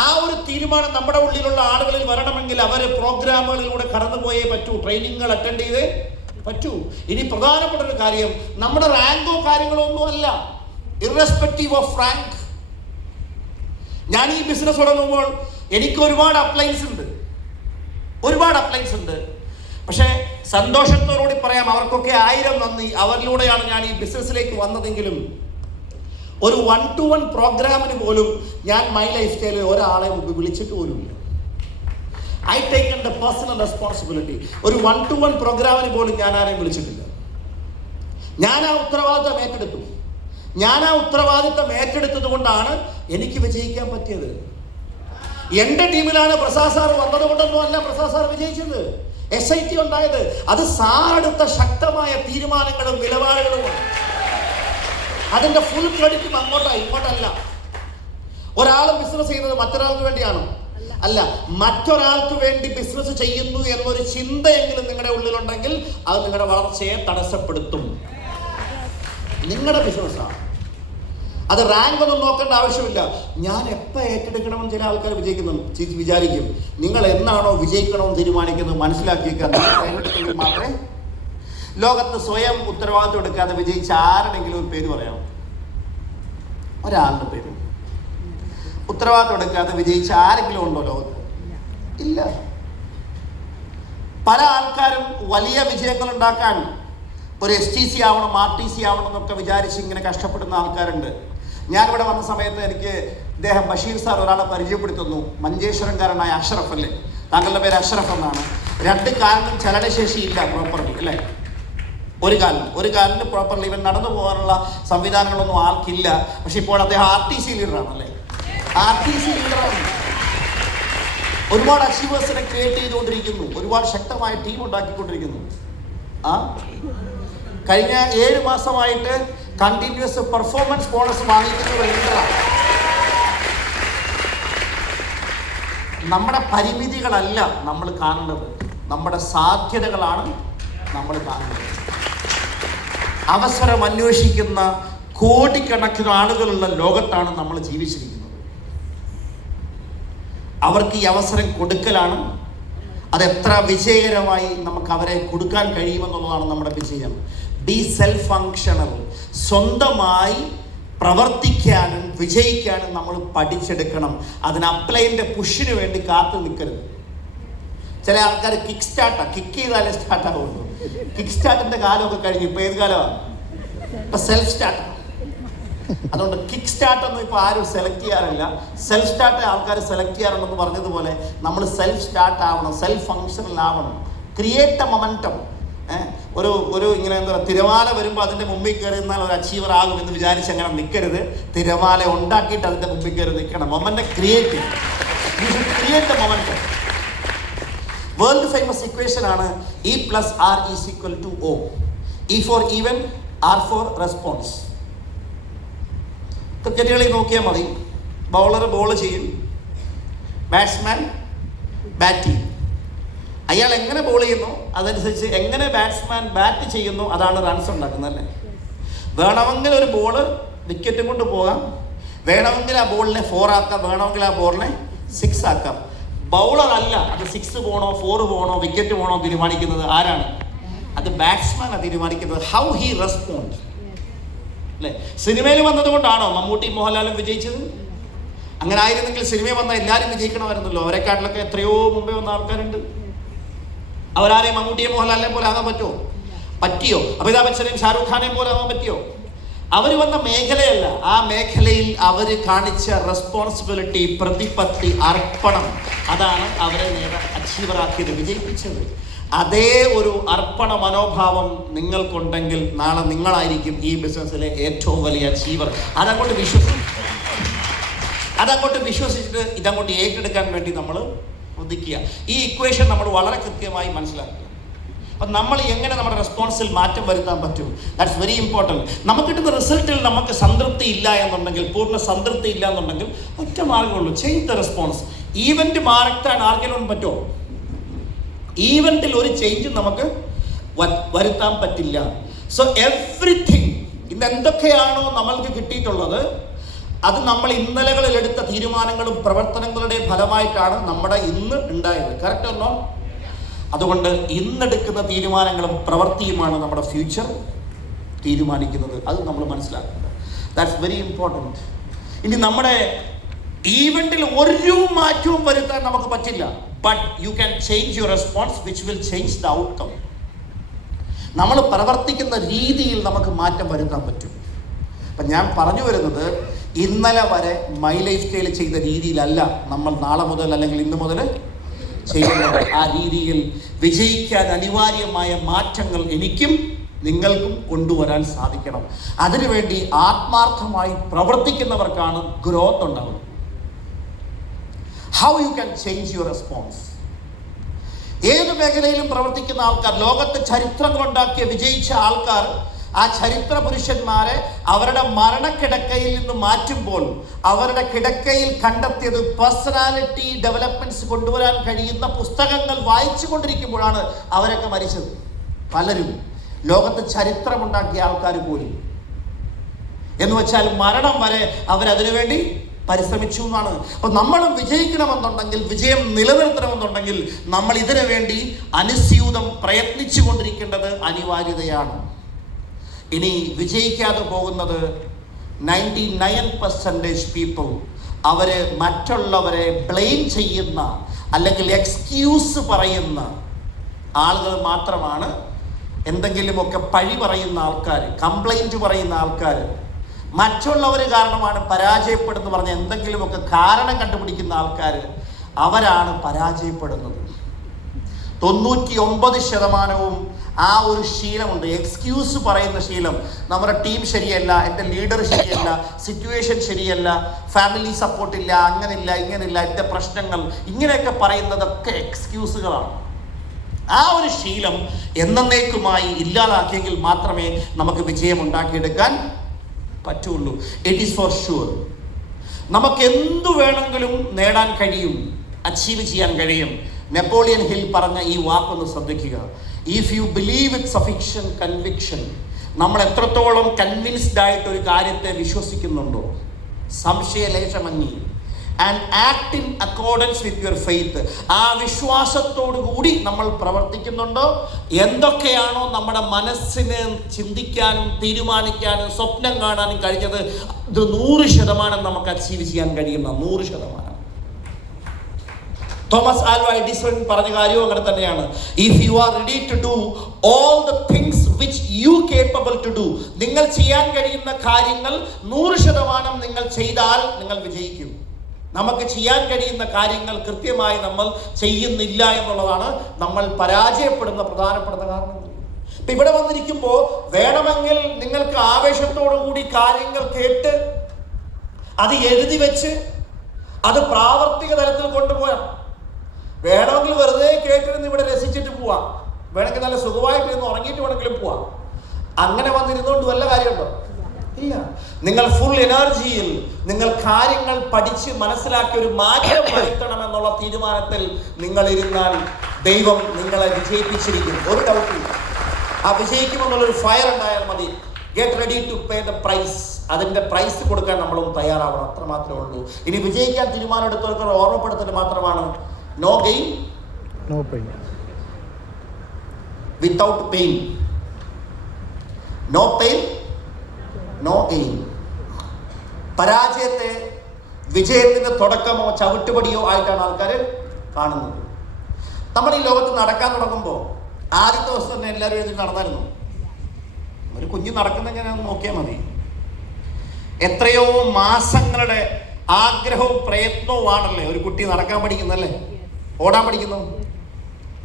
ആ ഒരു തീരുമാനം നമ്മുടെ ഉള്ളിലുള്ള ആളുകളിൽ വരണമെങ്കിൽ അവർ പ്രോഗ്രാമുകളിലൂടെ കടന്നുപോയേ പറ്റൂ, ട്രെയിനിങ്ങുകൾ അറ്റൻഡ് ചെയ്തേ പറ്റൂ. ഇനി പ്രധാനപ്പെട്ട ഒരു കാര്യം, നമ്മുടെ റാങ്കോ കാര്യങ്ങളോ ഒന്നും അല്ല. ഇറസ്പെക്റ്റീവ് ഓഫ് റാങ്ക്, ഞാൻ ഈ ബിസിനസ് തുടങ്ങുമ്പോൾ എനിക്ക് ഒരുപാട് അപ്ലൈൻസ് ഉണ്ട്. പക്ഷേ സന്തോഷത്തോടുകൂടി പറയാം, അവർക്കൊക്കെ 1000 നന്ദി. അവരിലൂടെയാണ് ഞാൻ ഈ ബിസിനസ്സിലേക്ക് വന്നതെങ്കിലും ഒരു 1-to-1 പ്രോഗ്രാമിന് പോലും ഞാൻ മൈ ലൈഫ് സ്റ്റൈലിൽ ഒരാളെ മുമ്പ് വിളിച്ചിട്ട് പോലുമില്ല. I taken the personal responsibility. ഒരു 1-to-1 പ്രോഗ്രാമിന് പോലും ഞാൻ ആരെയും വിളിച്ചിട്ടില്ല. ഞാൻ ആ ഉത്തരവാദിത്തം ഏറ്റെടുത്തത് കൊണ്ടാണ് എനിക്ക് വിജയിക്കാൻ പറ്റിയത്. എന്റെ ടീമിലാണ് പ്രസാദ് സാർ വന്നത് കൊണ്ടൊന്നും അല്ല പ്രസാദ് സാർ വിജയിച്ചത്, SIT ഉണ്ടായത്. അത് സാറെടുത്ത ശക്തമായ തീരുമാനങ്ങളും നിലപാടുകളുമാണ്. അതിന്റെ ഫുൾ ക്രെഡിറ്റും ഇങ്ങോട്ടല്ല. ഒരാൾ ബിസിനസ് ചെയ്യുന്നത് മറ്റൊരാൾക്ക് വേണ്ടിയാണോ? അല്ല. മറ്റൊരാൾക്ക് വേണ്ടി ബിസിനസ് ചെയ്യുന്നു എന്നൊരു ചിന്തയെങ്കിലും നിങ്ങളുടെ ഉള്ളിലുണ്ടെങ്കിൽ അത് നിങ്ങളുടെ വളർച്ചയെ തടസ്സപ്പെടുത്തും. നിങ്ങളുടെ ബിസിനസ്സാണ് അത്. റാങ്ക് ഒന്നും നോക്കേണ്ട ആവശ്യമില്ല. ഞാൻ എപ്പോൾ ഏറ്റെടുക്കണമെന്ന് ചില ആൾക്കാർ വിചാരിക്കും. നിങ്ങൾ എന്നാണോ വിജയിക്കണമെന്ന് തീരുമാനിക്കുന്നത് മനസ്സിലാക്കിയേക്കാൻ മാത്രമേ ലോകത്ത് സ്വയം ഉത്തരവാദിത്വം എടുക്കാതെ വിജയിച്ച ആരുടെങ്കിലും ഒരു പേര് പറയാമോ? ഒരാളുടെ പേര് ഉത്തരവാദിത്വം എടുക്കാതെ വിജയിച്ച ആരെങ്കിലും ഉണ്ടോ ലോകത്ത്? ഇല്ല. പല ആൾക്കാരും വലിയ വിജയങ്ങൾ ഉണ്ടാക്കാൻ ഒരു STC ആവണം, RTC ആവണം എന്നൊക്കെ വിചാരിച്ച് ഇങ്ങനെ കഷ്ടപ്പെടുന്ന ആൾക്കാരുണ്ട്. ഞാനിവിടെ വന്ന സമയത്ത് എനിക്ക് ഇദ്ദേഹം ബഷീർ സാർ ഒരാളെ പരിചയപ്പെടുത്തുന്നു. മഞ്ചേശ്വരംകാരനായ അഷ്റഫ് അല്ലേ? താങ്കളുടെ പേര് അഷ്റഫ് എന്നാണ്. 2 കാലിനും ചലനശേഷി ഇല്ല പ്രോപ്പർലി അല്ലേ? ഒരു കാലിന് പ്രോപ്പർലി ഇവൻ നടന്നു പോകാനുള്ള സംവിധാനങ്ങളൊന്നും ആൾക്കില്ല. പക്ഷെ ഇപ്പോൾ അദ്ദേഹം RTC ലീഡറാണ് അല്ലേ? RTC ലീഡറാണ്. ഒരുപാട് അച്ചീവേഴ്സിനെ ക്രിയേറ്റ് ചെയ്തുകൊണ്ടിരിക്കുന്നു. ഒരുപാട് ശക്തമായ ടീം ഉണ്ടാക്കിക്കൊണ്ടിരിക്കുന്നു. കഴിഞ്ഞ 7 മാസമായിട്ട് കണ്ടിന്യൂസ് പെർഫോമൻസ് ബോണസ് വാങ്ങിക്കുന്നത് ലീഡറാണ്. നമ്മുടെ പരിമിതികളല്ല നമ്മൾ കാണുന്നത്, നമ്മുടെ സാധ്യതകളാണ് നമ്മൾ കാണുന്നത്. അവസരം അന്വേഷിക്കുന്ന കോടിക്കണക്കിന് ആളുകളുള്ള ലോകത്താണ് നമ്മൾ ജീവിച്ചിരിക്കുന്നത്. അവർക്ക് ഈ അവസരം കൊടുക്കലാണ്. അതെത്ര വിജയകരമായി നമുക്ക് അവരെ കൊടുക്കാൻ കഴിയുമെന്നുള്ളതാണ് നമ്മുടെ വിജയം. Be self functional. സ്വന്തമായി പ്രവർത്തിക്കാനും വിജയിക്കാനും നമ്മൾ പഠിച്ചെടുക്കണം. അതിന് അപ്ലൈൻ്റെ പുഷിന് വേണ്ടി കാത്തു നിൽക്കരുത്. ചില ആൾക്കാർ കിക്ക് ചെയ്താലേ സ്റ്റാർട്ടാവുള്ളൂ. കിക്ക് സ്റ്റാർട്ടിൻ്റെ കാലമൊക്കെ കഴിഞ്ഞു. ഇപ്പോൾ ഏത് കാലമാണ്? ഇപ്പം സെൽഫ് സ്റ്റാർട്ട്. അതുകൊണ്ട് കിക്ക് സ്റ്റാർട്ടൊന്നും ഇപ്പോൾ ആരും സെലക്ട് ചെയ്യാറില്ല. സെൽഫ് സ്റ്റാർട്ട് ആൾക്കാർ സെലക്ട് ചെയ്യാറുണ്ടെന്ന് പറഞ്ഞതുപോലെ നമ്മൾ സെൽഫ് സ്റ്റാർട്ട് ആവണം, സെൽഫ് ഫങ്ഷണൽ ആവണം. Create a momentum. ഒരു ഇങ്ങനെ എന്താ പറയുക, തിരമാല വരുമ്പോൾ അതിൻ്റെ മുമ്പിൽ കയറി നിന്നാൽ ഒരു അച്ചീവർ ആകും എന്ന് വിചാരിച്ച് അങ്ങനെ നിൽക്കരുത്. തിരമാല ഉണ്ടാക്കിയിട്ട് അതിൻ്റെ മുമ്പിൽ കയറി നിൽക്കണം. Momentum create a momentum. World famous equation ആണ് E+R=O. E for event, R for response. Cricket കളി നോക്കിയാൽ മതി. ബൗളർ ബോൾ ചെയ്യും, ബാറ്റ്സ്മാൻ ബാറ്റ് ചെയ്യും. അയാൾ എങ്ങനെ ബോൾ ചെയ്യുന്നു അതനുസരിച്ച് എങ്ങനെ ബാറ്റ്സ്മാൻ ബാറ്റ് ചെയ്യുന്നു അതാണ് റൺസ് ഉണ്ടാക്കുന്നത് അല്ലേ? വേണമെങ്കിൽ ഒരു ബോള് വിക്കറ്റും കൊണ്ട് പോകാം, വേണമെങ്കിൽ ആ ബോളിനെ 4 ആക്കാം, വേണമെങ്കിൽ ആ ബോളിനെ 6 ആക്കാം. ബൗളർ അല്ല അത് 6 പോകണോ 4 പോകണോ വിക്കറ്റ് പോകണോ തീരുമാനിക്കുന്നത്. ആരാണ്? അത് ബാറ്റ്സ്മാനാണ് തീരുമാനിക്കുന്നത്. ഹൗ ഹി റെസ്പോണ്ട് അല്ലേ? സിനിമയിൽ വന്നതുകൊണ്ടാണോ മമ്മൂട്ടി മോഹൻലാലും വിജയിച്ചത്? അങ്ങനെ ആയിരുന്നെങ്കിൽ സിനിമയിൽ വന്ന എല്ലാവരും വിജയിക്കണമായിരുന്നല്ലോ. അവരെക്കാട്ടിലൊക്കെ എത്രയോ മുമ്പേ വന്ന ആൾക്കാരുണ്ട്. അവരാരെയും മമ്മൂട്ടിയെ മോഹൻലാലിനെ പോലെ ആകാൻ പറ്റുമോ? പറ്റിയോ? അമിതാഭ് ബച്ചനെയും ഷാരൂഖ് ഖാനെയും പോലെ ആകാൻ പറ്റിയോ? അവർ വന്ന മേഖലയല്ല, ആ മേഖലയിൽ അവർ കാണിച്ച റെസ്പോൺസിബിലിറ്റി, പ്രതിപത്തി, അർപ്പണം, അതാണ് അവരെ അച്ചീവറാക്കിയത്, വിജയിപ്പിച്ചത്. അതേ ഒരു അർപ്പണ മനോഭാവം നിങ്ങൾക്കുണ്ടെങ്കിൽ നാളെ നിങ്ങളായിരിക്കും ഈ ബിസിനസ്സിലെ ഏറ്റവും വലിയ അച്ചീവർ. അതങ്ങോട്ട് വിശ്വസിച്ചിട്ട് ഇതങ്ങോട്ട് ഏറ്റെടുക്കാൻ വേണ്ടി നമ്മൾ ഒതുക്കുക. ഈ ഇക്വേഷൻ നമ്മൾ വളരെ കൃത്യമായി മനസ്സിലാക്കുക. അപ്പം നമ്മൾ എങ്ങനെ നമ്മുടെ റെസ്പോൺസിൽ മാറ്റം വരുത്താൻ പറ്റും? That's very important. നമുക്ക് കിട്ടുന്ന റിസൾട്ടിൽ നമുക്ക് സംതൃപ്തി ഇല്ല എന്നുണ്ടെങ്കിൽ, പൂർണ്ണ സംതൃപ്തി ഇല്ല എന്നുണ്ടെങ്കിൽ ഒറ്റ മാർഗ്ഗമുള്ളൂ, ചേഞ്ച് ദ റെസ്പോൺസ്. ഈവൻറ്റ് മാറ്റാൻ ആർക്കെങ്കിലും പറ്റുമോ? ഈവൻറ്റിൽ ഒരു ചേഞ്ച് നമുക്ക് വരുത്താൻ പറ്റില്ല. സോ എവ്രിതിങ്, ഇന്ന് എന്തൊക്കെയാണോ നമ്മൾക്ക് കിട്ടിയിട്ടുള്ളത് അത് നമ്മൾ ഇന്നലകളിൽ എടുത്ത തീരുമാനങ്ങളും പ്രവർത്തനങ്ങളുടെ ഫലമായിട്ടാണ് നമ്മുടെ ഇന്ന് ഉണ്ടായത്. കറക്റ്റ് ഒന്നോ? അതുകൊണ്ട് ഇന്നെടുക്കുന്ന തീരുമാനങ്ങളും പ്രവൃത്തിയുമാണ് നമ്മുടെ ഫ്യൂച്ചർ തീരുമാനിക്കുന്നത്. അത് നമ്മൾ മനസ്സിലാക്കുക. That's very important. ഇനി നമ്മുടെ ഈവൻറ്റിൽ ഒരു മാറ്റവും വരുത്താൻ നമുക്ക് പറ്റില്ല. But you can change your response which will change the outcome. നമ്മൾ പ്രവർത്തിക്കുന്ന രീതിയിൽ നമുക്ക് മാറ്റം വരുത്താൻ പറ്റും. അപ്പം ഞാൻ പറഞ്ഞു വരുന്നത്, ഇന്നലെ വരെ മൈ ലൈഫ് സ്റ്റൈൽ ചെയ്ത രീതിയിലല്ല നമ്മൾ നാളെ മുതൽ അല്ലെങ്കിൽ ഇന്ന് മുതൽ ചെയ്യുന്നത്. ആ രീതിയിൽ വിജയിക്കാൻ അനിവാര്യമായ മാറ്റങ്ങൾ എനിക്കും നിങ്ങൾക്കും കൊണ്ടുവരാൻ സാധിക്കണം. അതിനുവേണ്ടി ആത്മാർത്ഥമായി പ്രവർത്തിക്കുന്നവർക്കാണ് ഗ്രോത്ത് ഉണ്ടാവുന്നത്. How you can change your response. ഏത് മേഖലയിലും പ്രവർത്തിക്കുന്ന ആൾക്കാർ, ലോകത്ത് ചരിത്രങ്ങളുണ്ടാക്കിയ വിജയിച്ച ആൾക്കാർ, ആ ചരിത്ര പുരുഷന്മാരെ അവരുടെ മരണക്കിടക്കയിൽ നിന്ന് മാറ്റുമ്പോൾ അവരുടെ കിടക്കയിൽ കണ്ടെത്തിയത് പേഴ്സണാലിറ്റി ഡെവലപ്മെന്റ്സ് കൊണ്ടുവരാൻ കഴിയുന്ന പുസ്തകങ്ങൾ വായിച്ചു കൊണ്ടിരിക്കുമ്പോഴാണ് അവരൊക്കെ മരിച്ചത്. പലരും ലോകത്ത് ചരിത്രമുണ്ടാക്കിയ ആൾക്കാർ പോലും, എന്ന് വെച്ചാൽ മരണം വരെ അവരതിനു വേണ്ടി പരിശ്രമിച്ചു എന്നാണ്. അപ്പം നമ്മളും വിജയിക്കണമെന്നുണ്ടെങ്കിൽ, വിജയം നിലനിർത്തണമെന്നുണ്ടെങ്കിൽ നമ്മൾ ഇതിനു വേണ്ടി അനുസ്യൂതം പ്രയത്നിച്ചു കൊണ്ടിരിക്കേണ്ടത് അനിവാര്യതയാണ്. ഇനി വിജയിക്കാതെ പോകുന്നത് 99% പീപ്പിൾ, അവർ മറ്റുള്ളവരെ ബ്ലെയിം ചെയ്യുന്ന അല്ലെങ്കിൽ എക്സ്ക്യൂസ് പറയുന്ന ആളുകൾ മാത്രമാണ്. എന്തെങ്കിലുമൊക്കെ പഴി പറയുന്ന ആൾക്കാർ, കംപ്ലൈൻറ്റ് പറയുന്ന ആൾക്കാർ, മറ്റുള്ളവർ കാരണമാണ് പരാജയപ്പെടുന്നു പറഞ്ഞ എന്തെങ്കിലുമൊക്കെ കാരണം കണ്ടുപിടിക്കുന്ന ആൾക്കാർ, അവരാണ് പരാജയപ്പെടുന്നത്. 99% ആ ഒരു ശീലമുണ്ട്, എക്സ്ക്യൂസ് പറയുന്ന ശീലം. നമ്മുടെ ടീം ശരിയല്ല, എൻ്റെ ലീഡർ ശരിയല്ല, സിറ്റുവേഷൻ ശരിയല്ല, ഫാമിലി സപ്പോർട്ടില്ല, അങ്ങനില്ല ഇങ്ങനില്ല, എൻ്റെ പ്രശ്നങ്ങൾ, ഇങ്ങനെയൊക്കെ പറയുന്നതൊക്കെ എക്സ്ക്യൂസുകളാണ്. ആ ഒരു ശീലം എന്നേക്കുമായി ഇല്ലാതാക്കിയെങ്കിൽ മാത്രമേ നമുക്ക് വിജയം ഉണ്ടാക്കിയെടുക്കാൻ പറ്റുള്ളൂ. It is for sure. നമുക്ക് എന്തു വേണമെങ്കിലും നേടാൻ കഴിയും, അച്ചീവ് ചെയ്യാൻ കഴിയും. നെപ്പോളിയൻ ഹിൽ പറഞ്ഞ ഈ വാക്കൊന്ന് ശ്രദ്ധിക്കുക. If you believe with sufficient conviction, നമ്മൾ എത്രത്തോളം കൺവിൻസ്ഡ് ആയിട്ട് ഒരു കാര്യത്തെ വിശ്വസിക്കുന്നുണ്ടോ, സംശയലേശമന്യേ, and act in accordance with your faith, ആ വിശ്വാസത്തോടു കൂടി നമ്മൾ പ്രവർത്തിക്കുന്നുണ്ടോ, എന്തൊക്കെയാണോ നമ്മുടെ മനസ്സിന് ചിന്തിക്കാനും തീരുമാനിക്കാനും സ്വപ്നം കാണാനും കഴിഞ്ഞത്, ഇത് 100% നമുക്ക് അച്ചീവ് ചെയ്യാൻ കഴിയുന്ന 100%. തോമസ് ആൽവ എഡിസൺ പറഞ്ഞ കാര്യവും അങ്ങനെ തന്നെയാണ്. If you are ready to do all the things which you capable to do, നിങ്ങൾ ചെയ്യാൻ കഴിയുന്ന കാര്യങ്ങൾ 100% നിങ്ങൾ ചെയ്താൽ നിങ്ങൾ വിജയിക്കും. നമുക്ക് ചെയ്യാൻ കഴിയുന്ന കാര്യങ്ങൾ കൃത്യമായി നമ്മൾ ചെയ്യുന്നില്ല എന്നുള്ളതാണ് നമ്മൾ പരാജയപ്പെടുന്ന പ്രധാനപ്പെട്ട കാരണങ്ങൾ. ഇപ്പം ഇവിടെ വന്നിരിക്കുമ്പോൾ വേണമെങ്കിൽ നിങ്ങൾക്ക് ആവേശത്തോടു കൂടി കാര്യങ്ങൾ കേട്ട് അത് എഴുതി വെച്ച് അത് പ്രാവർത്തിക തലത്തിൽ കൊണ്ടുപോകാം. വേണമെങ്കിൽ വെറുതെ കേട്ടിരുന്ന് ഇവിടെ രസിച്ചിട്ട് പോവാം. വേണമെങ്കിൽ നല്ല സുഖമായിട്ട് ഇരുന്ന് ഉറങ്ങിയിട്ട് വേണമെങ്കിലും പോവാം. അങ്ങനെ വന്നിരുന്നുകൊണ്ട് വല്ല കാര്യമുണ്ടോ? ഇല്ല. നിങ്ങൾ ഫുൾ എനർജിയിൽ നിങ്ങൾ കാര്യങ്ങൾ പഠിച്ച് മനസ്സിലാക്കി ഒരു മാറ്റം വരുത്തണം എന്നുള്ള തീരുമാനത്തിൽ നിങ്ങൾ ഇരുന്നാൽ ദൈവം നിങ്ങളെ വിജയിപ്പിച്ചിരിക്കും. ഒരു ഡൗട്ടില്ല. ആ വിജയിക്കുമെന്നുള്ളൊരു ഫയർ ഉണ്ടായാൽ മതി. Get ready to pay the price. അതിൻ്റെ പ്രൈസ് കൊടുക്കാൻ നമ്മളും തയ്യാറാവണം. അത്ര മാത്രമേ ഉള്ളൂ. ഇനി വിജയിക്കാൻ തീരുമാനം എടുത്തവർക്ക് ഓർമ്മപ്പെടുത്തൽ മാത്രമാണ്, no gain no pain. Without pain. No pain no gain. പരാജയത്തെ വിജയത്തിൻ്റെ തുടക്കമോ ചവിട്ടുപടിയോ ആയിട്ടാണ് ആൾക്കാർ കാണുന്നത്. നമ്മൾ ഈ ലോകത്ത് നടക്കാൻ തുടങ്ങുമ്പോൾ ആദ്യത്തെ ദിവസം തന്നെ എല്ലാവരും എഴുതി നടന്നായിരുന്നു. ഒരു കുഞ്ഞ് നടക്കുന്ന എങ്ങനെയാണെന്ന് നോക്കിയാൽ മതി. എത്രയോ മാസങ്ങളുടെ ആഗ്രഹവും പ്രയത്നവുമാണല്ലേ ഒരു കുട്ടി നടക്കാൻ പഠിക്കുന്നല്ലേ, ഓടാൻ പഠിക്കുന്നു.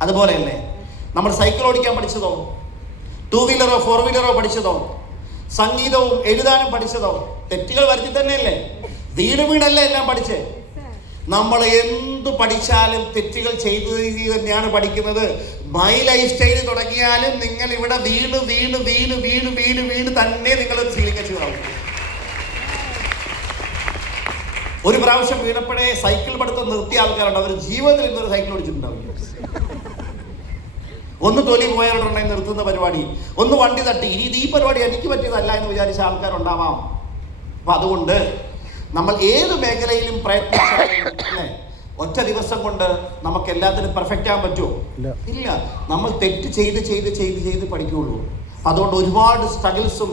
അതുപോലെയല്ലേ നമ്മൾ സൈക്കിൾ ഓടിക്കാൻ പഠിച്ചതോ, 2 വീലറോ 4 വീലറോ പഠിച്ചതോ, സംഗീതവും എഴുതാനും പഠിച്ചതോ തെറ്റുകൾ വരുത്തി തന്നെയല്ലേ, വീണല്ലേ എല്ലാം പഠിച്ചേ. നമ്മൾ എന്ത് പഠിച്ചാലും തെറ്റുകൾ ചെയ്ത് തന്നെയാണ് പഠിക്കുന്നത്. മൈ ലൈഫ് സ്റ്റൈൽ തുടങ്ങിയാലും നിങ്ങൾ ഇവിടെ വീണ് വീണ് വീണ് വീണ് വീണ് വീണ് തന്നെ നിങ്ങൾ ശീലിച്ചു. ഒരു പ്രാവശ്യം വീണപ്പോഴേ സൈക്കിൾ പഠിത്തം നിർത്തിയ ആൾക്കാരുണ്ട്. അവർ ജീവിതത്തിൽ ഇന്നൊരു സൈക്കിൾ ഓടിച്ചിട്ടുണ്ടാവില്ല. ഒന്ന് തൊലി പോയാലുണ്ടെങ്കിൽ നിർത്തുന്ന പരിപാടി, ഒന്ന് വണ്ടി തട്ടി, ഇനി ഈ പരിപാടി എനിക്ക് പറ്റിയതല്ല എന്ന് വിചാരിച്ച ആൾക്കാരുണ്ടാവാം. അപ്പൊ അതുകൊണ്ട് നമ്മൾ ഏത് മേഖലയിലും പ്രയത്നിച്ചാലും ഒറ്റ ദിവസം കൊണ്ട് നമുക്ക് എല്ലാത്തിനും പെർഫെക്റ്റ് ആകാൻ പറ്റുമോ? ഇല്ല. നമ്മൾ തെറ്റ് ചെയ്ത് ചെയ്ത് ചെയ്ത് ചെയ്ത് പഠിക്കുകയുള്ളൂ. അതുകൊണ്ട് ഒരുപാട് സ്ട്രഗിൾസും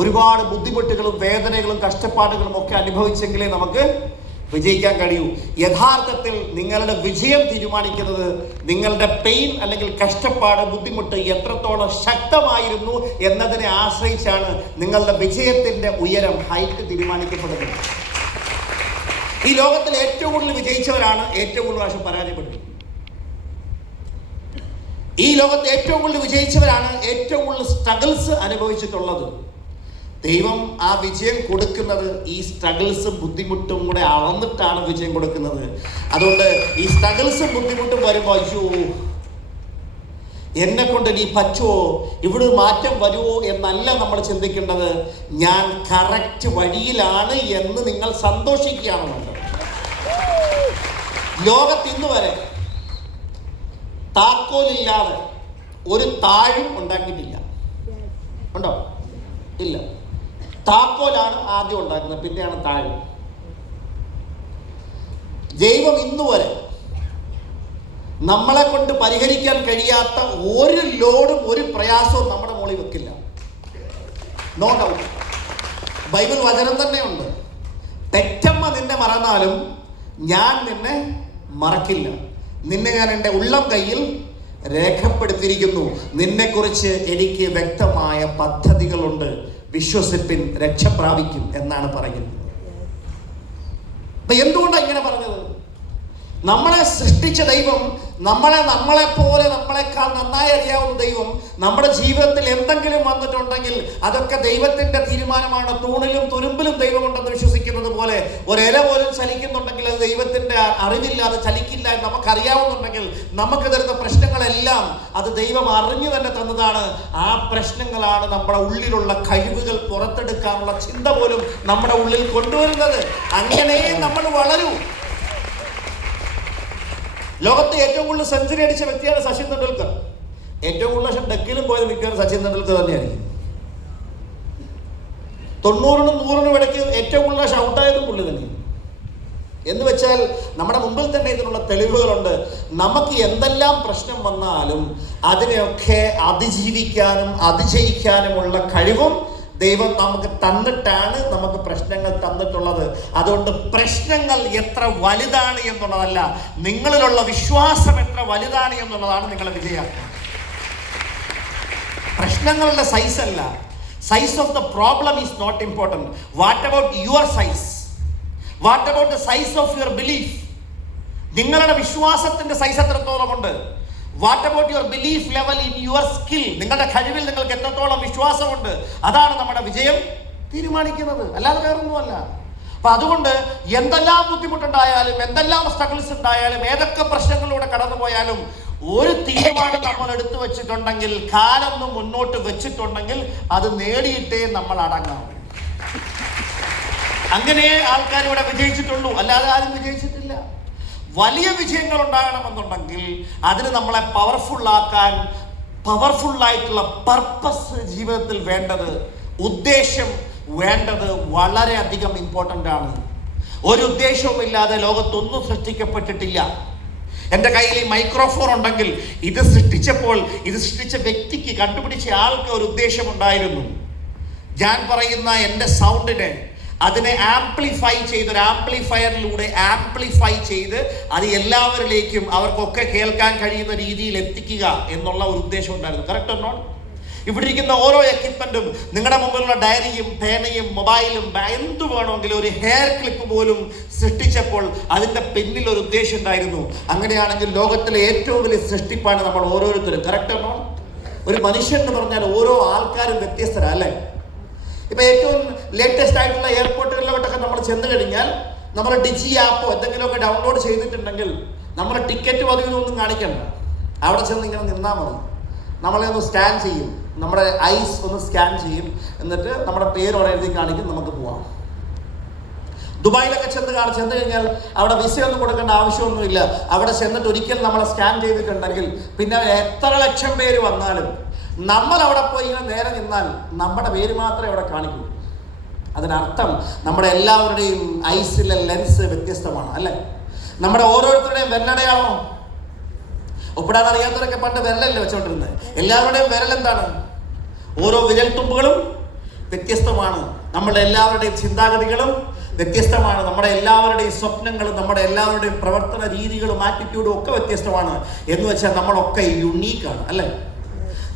ഒരുപാട് ബുദ്ധിമുട്ടുകളും വേദനകളും കഷ്ടപ്പാടുകളും ഒക്കെ അനുഭവിച്ചെങ്കിലേ നമുക്ക് വിജയിക്കാൻ കഴിയൂ. യഥാർത്ഥത്തിൽ നിങ്ങളുടെ വിജയം തീരുമാനിക്കുന്നത് നിങ്ങളുടെ പെയിൻ അല്ലെങ്കിൽ കഷ്ടപ്പാട്, ബുദ്ധിമുട്ട് എത്രത്തോളം ശക്തമായിരുന്നു എന്നതിനെ ആശ്രയിച്ചാണ് നിങ്ങളുടെ വിജയത്തിന്റെ ഉയരം, ഹൈറ്റ് തീരുമാനിക്കപ്പെടുന്നത്. ഈ ലോകത്തിൽ ഏറ്റവും കൂടുതൽ വിജയിച്ചവരാണ് ഏറ്റവും കൂടുതൽ പ്രാവശ്യം പരാജയപ്പെട്ടത്. ഈ ലോകത്ത് ഏറ്റവും കൂടുതൽ വിജയിച്ചവരാണ് ഏറ്റവും കൂടുതൽ സ്ട്രഗിൾസ് അനുഭവിച്ചിട്ടുള്ളത്. ദൈവം ആ വിജയം കൊടുക്കുന്നത് ഈ സ്ട്രഗിൾസും ബുദ്ധിമുട്ടും കൂടെ അളന്നിട്ടാണ് വിജയം കൊടുക്കുന്നത്. അതുകൊണ്ട് ഈ സ്ട്രഗിൾസും ബുദ്ധിമുട്ടും വരുമ്പോൾ അയ്യോ എന്നെ കൊണ്ട് ഇനി പറ്റുമോ, ഇവിടെ മാറ്റം വരുമോ എന്നല്ല നമ്മൾ ചിന്തിക്കേണ്ടത്. ഞാൻ കറക്റ്റ് വഴിയിലാണ് എന്ന് നിങ്ങൾ സന്തോഷിക്കുകയാണ് വേണ്ടത്. ലോകത്ത് ഇന്ന് വരെ താക്കോലില്ലാതെ ഒരു താഴും ഉണ്ടാക്കിയിട്ടില്ല. ഉണ്ടോ? ഇല്ല. താക്കോലാണ് ആദ്യം ഉണ്ടാക്കുന്നത്, പിന്നെയാണ് താഴ്. ദൈവം ഇന്നു വരെ നമ്മളെ കൊണ്ട് പരിഹരിക്കാൻ കഴിയാത്ത ഒരു ലോഡും ഒരു പ്രയാസവും നമ്മുടെ മുകളിൽ വെക്കില്ല. No doubt. ബൈബിൾ വചനം തന്നെയുണ്ട്, തെറ്റമ്മ നിന്നെ മറന്നാലും ഞാൻ നിന്നെ മറക്കില്ല, നിന്നെ ഞാൻ എൻ്റെ ഉള്ളം കയ്യിൽ രേഖപ്പെടുത്തിയിരിക്കുന്നു, നിന്നെക്കുറിച്ച് എനിക്ക് വ്യക്തമായ പദ്ധതികളുണ്ട്, വിശ്വസിപ്പിൻ രക്ഷ പ്രാപിക്കും എന്നാണ് പറയുന്നത്. അപ്പൊ എന്തുകൊണ്ടാണ് ഇങ്ങനെ പറഞ്ഞത്? നമ്മളെ സൃഷ്ടിച്ച ദൈവം, നമ്മളെപ്പോലെ നമ്മളെക്കാൾ നന്നായി അറിയാവുന്ന ദൈവം നമ്മുടെ ജീവിതത്തിൽ എന്തെങ്കിലും വന്നിട്ടുണ്ടെങ്കിൽ അതൊക്കെ ദൈവത്തിന്റെ തീരുമാനമാണ്. തൂണിലും തുരുമ്പിലും ദൈവമുണ്ടെന്ന് വിശ്വസിക്കുന്നത് പോലെ ഒരില പോലും ചലിക്കുന്നുണ്ടെങ്കിൽ അത് ദൈവത്തിന്റെ അറിവില്ലാതെ ചലിക്കില്ല എന്ന് നമുക്കറിയാവുന്നുണ്ടെങ്കിൽ നമുക്ക് തരുന്ന പ്രശ്നങ്ങളെല്ലാം അത് ദൈവം അറിഞ്ഞു തന്നെ തന്നതാണ്. ആ പ്രശ്നങ്ങളാണ് നമ്മുടെ ഉള്ളിലുള്ള കഴിവുകൾ പുറത്തെടുക്കാനുള്ള ചിന്ത പോലും നമ്മുടെ ഉള്ളിൽ കൊണ്ടുവരുന്നത്. അങ്ങനെ നമ്മൾ വളരൂ. ലോകത്തെ ഏറ്റവും കൂടുതൽ സെഞ്ചുറി അടിച്ച വ്യക്തിയാണ് സച്ചിൻ തെണ്ടുൽക്കർ. ഏറ്റവും കൂടുതൽ ഡെക്കിലും പോയത് മിക്കവാറും സച്ചിൻ തെണ്ടുൽക്കർ തന്നെയായിരിക്കും. 90-നും 100-നും ഇടയ്ക്ക് ഏറ്റവും കൂടുതൽ ഔട്ടായതും പുള്ളി തന്നെ. എന്ന് വെച്ചാൽ നമ്മുടെ മുമ്പിൽ തന്നെ ഇതിനുള്ള തെളിവുകളുണ്ട്. നമുക്ക് എന്തെല്ലാം പ്രശ്നം വന്നാലും അതിനെയൊക്കെ അതിജീവിക്കാനും അതിജയിക്കാനുമുള്ള കഴിവും ദൈവം നമുക്ക് തന്നിട്ടാണ് നമുക്ക് പ്രശ്നങ്ങൾ തന്നിട്ടുള്ളത്. അതുകൊണ്ട് പ്രശ്നങ്ങൾ എത്ര വലുതാണ് എന്നുള്ളതല്ല, നിങ്ങളിലുള്ള വിശ്വാസം എത്ര വലുതാണ് എന്നുള്ളതാണ് നിങ്ങളുടെ വിജയം. പ്രശ്നങ്ങളുടെ സൈസ് അല്ല, size of the problem is not important. What about your size? What about the size of your belief? നിങ്ങളുടെ വിശ്വാസത്തിന്റെ സൈസ് എത്രത്തോളമുണ്ട്? What about your belief level in your skill? നിങ്ങളുടെ കഴിവിൽ നിങ്ങൾക്ക് എത്രത്തോളം വിശ്വാസമുണ്ട്? അതാണ് നമ്മുടെ വിജയം തീരുമാനിക്കുന്നത്, അല്ലാതെ വേറൊന്നുമല്ല. അപ്പൊ അതുകൊണ്ട് എന്തെല്ലാം ബുദ്ധിമുട്ടുണ്ടായാലും, എന്തെല്ലാം സ്ട്രഗിൾസ് ഉണ്ടായാലും, ഏതൊക്കെ പ്രശ്നങ്ങളിലൂടെ കടന്നുപോയാലും ഒരു തീരുമാനം നമ്മൾ എടുത്തു വെച്ചിട്ടുണ്ടെങ്കിൽ, കാലൊന്ന് മുന്നോട്ട് വെച്ചിട്ടുണ്ടെങ്കിൽ അത് നേടിയിട്ടേ നമ്മൾ അടങ്ങാം. അങ്ങനെ ആൾക്കാർ ഇവിടെ വിജയിച്ചിട്ടുള്ളൂ, അല്ലാതെ ആരും വിജയിച്ചിട്ടില്ല. വലിയ വിജയങ്ങൾ ഉണ്ടാകണമെന്നുണ്ടെങ്കിൽ അതിന് നമ്മളെ പവർഫുള്ളാക്കാൻ പവർഫുള്ളായിട്ടുള്ള പർപ്പസ് ജീവിതത്തിൽ വേണ്ടത്, ഉദ്ദേശം വേണ്ടത് വളരെയധികം ഇമ്പോർട്ടൻ്റ് ആണ്. ഒരു ഉദ്ദേശവും ഇല്ലാതെ ലോകത്തൊന്നും സൃഷ്ടിക്കപ്പെട്ടിട്ടില്ല. എൻ്റെ കയ്യിൽ ഈ മൈക്രോഫോൺ ഉണ്ടെങ്കിൽ ഇത് സൃഷ്ടിച്ച വ്യക്തിക്ക്, കണ്ടുപിടിച്ച ആൾക്ക് ഒരു ഉദ്ദേശമുണ്ടായിരുന്നു. ഞാൻ പറയുന്ന എൻ്റെ സൗണ്ടിനെ അതിനെ ആംപ്ലിഫൈ ചെയ്ത്, ഒരു ആംപ്ലിഫയറിലൂടെ ആംപ്ലിഫൈ ചെയ്ത് അത് എല്ലാവരിലേക്കും അവർക്കൊക്കെ കേൾക്കാൻ കഴിയുന്ന രീതിയിൽ എത്തിക്കുക എന്നുള്ള ഒരു ഉദ്ദേശം ഉണ്ടായിരുന്നു. Correct or not? ഇവിടെ ഇരിക്കുന്ന ഓരോ എക്യുപ്മെന്റും, നിങ്ങളുടെ മുമ്പിലുള്ള ഡയറിയും പേനയും മൊബൈലും എന്ത് വേണമെങ്കിലും, ഒരു ഹെയർ ക്ലിപ്പ് പോലും സൃഷ്ടിച്ചപ്പോൾ അതിൻ്റെ പിന്നിൽ ഒരു ഉദ്ദേശം ഉണ്ടായിരുന്നു. അങ്ങനെയാണെങ്കിൽ ലോകത്തിലെ ഏറ്റവും വലിയ സൃഷ്ടിപ്പാണ് നമ്മൾ ഓരോരുത്തരും. കറക്റ്റ് ആണോ? ഒരു മനുഷ്യൻ എന്ന് പറഞ്ഞാൽ ഓരോ ആൾക്കാരും വ്യത്യസ്തരാ, അല്ലേ? ഇപ്പൊ ഏറ്റവും ലേറ്റസ്റ്റ് ആയിട്ടുള്ള എയർപോർട്ടുകളിലോട്ടൊക്കെ നമ്മൾ ചെന്ന് കഴിഞ്ഞാൽ നമ്മൾ ഡിജി ആപ്പോ എന്തെങ്കിലുമൊക്കെ ഡൗൺലോഡ് ചെയ്തിട്ടുണ്ടെങ്കിൽ നമ്മൾ ടിക്കറ്റ് പതിവൊന്നും കാണിക്കണ്ട, അവിടെ ചെന്ന് ഇങ്ങനെ നിന്നാൽ മതി. നമ്മളെ ഒന്ന് സ്കാൻ ചെയ്യും, നമ്മുടെ ഐസ് ഒന്ന് സ്കാൻ ചെയ്യും, എന്നിട്ട് നമ്മുടെ പേര് അവിടെ എഴുതി കാണിക്കും, നമുക്ക് പോവാം. ദുബായിലൊക്കെ ചെന്ന് കഴിഞ്ഞാൽ അവിടെ വിസ ഒന്നും കൊടുക്കേണ്ട ആവശ്യമൊന്നുമില്ല. അവിടെ ചെന്നിട്ട് ഒരിക്കൽ നമ്മളെ സ്കാൻ ചെയ്തിട്ടുണ്ടെങ്കിൽ പിന്നെ എത്ര ലക്ഷം പേര് വന്നാലും നമ്മൾ അവിടെ പോയി ഇങ്ങനെ നേരെ നിന്നാൽ നമ്മുടെ പേര് മാത്രമേ അവിടെ കാണിക്കൂ. അതിനർത്ഥം നമ്മുടെ എല്ലാവരുടെയും ഐസിലെ ലെൻസ് വ്യത്യസ്തമാണ്, അല്ലേ? നമ്മുടെ ഓരോരുത്തരുടെയും വിരലടയാളമോ? ഒപ്പിടാൻ അറിയാത്തവരൊക്കെ പണ്ട് വിരലല്ലേ വെച്ചോണ്ടിരുന്നത്. എല്ലാവരുടെയും വിരൽ എന്താണ്? ഓരോ വിരൽത്തുമ്പുകളും വ്യത്യസ്തമാണ്. നമ്മുടെ എല്ലാവരുടെയും ചിന്താഗതികളും വ്യത്യസ്തമാണ്. നമ്മുടെ എല്ലാവരുടെയും സ്വപ്നങ്ങളും നമ്മുടെ എല്ലാവരുടെയും പ്രവർത്തന രീതികളും ആറ്റിറ്റ്യൂഡും ഒക്കെ വ്യത്യസ്തമാണ്. എന്ന് വെച്ചാൽ നമ്മളൊക്കെ യുണീക്കാണ്, അല്ലേ?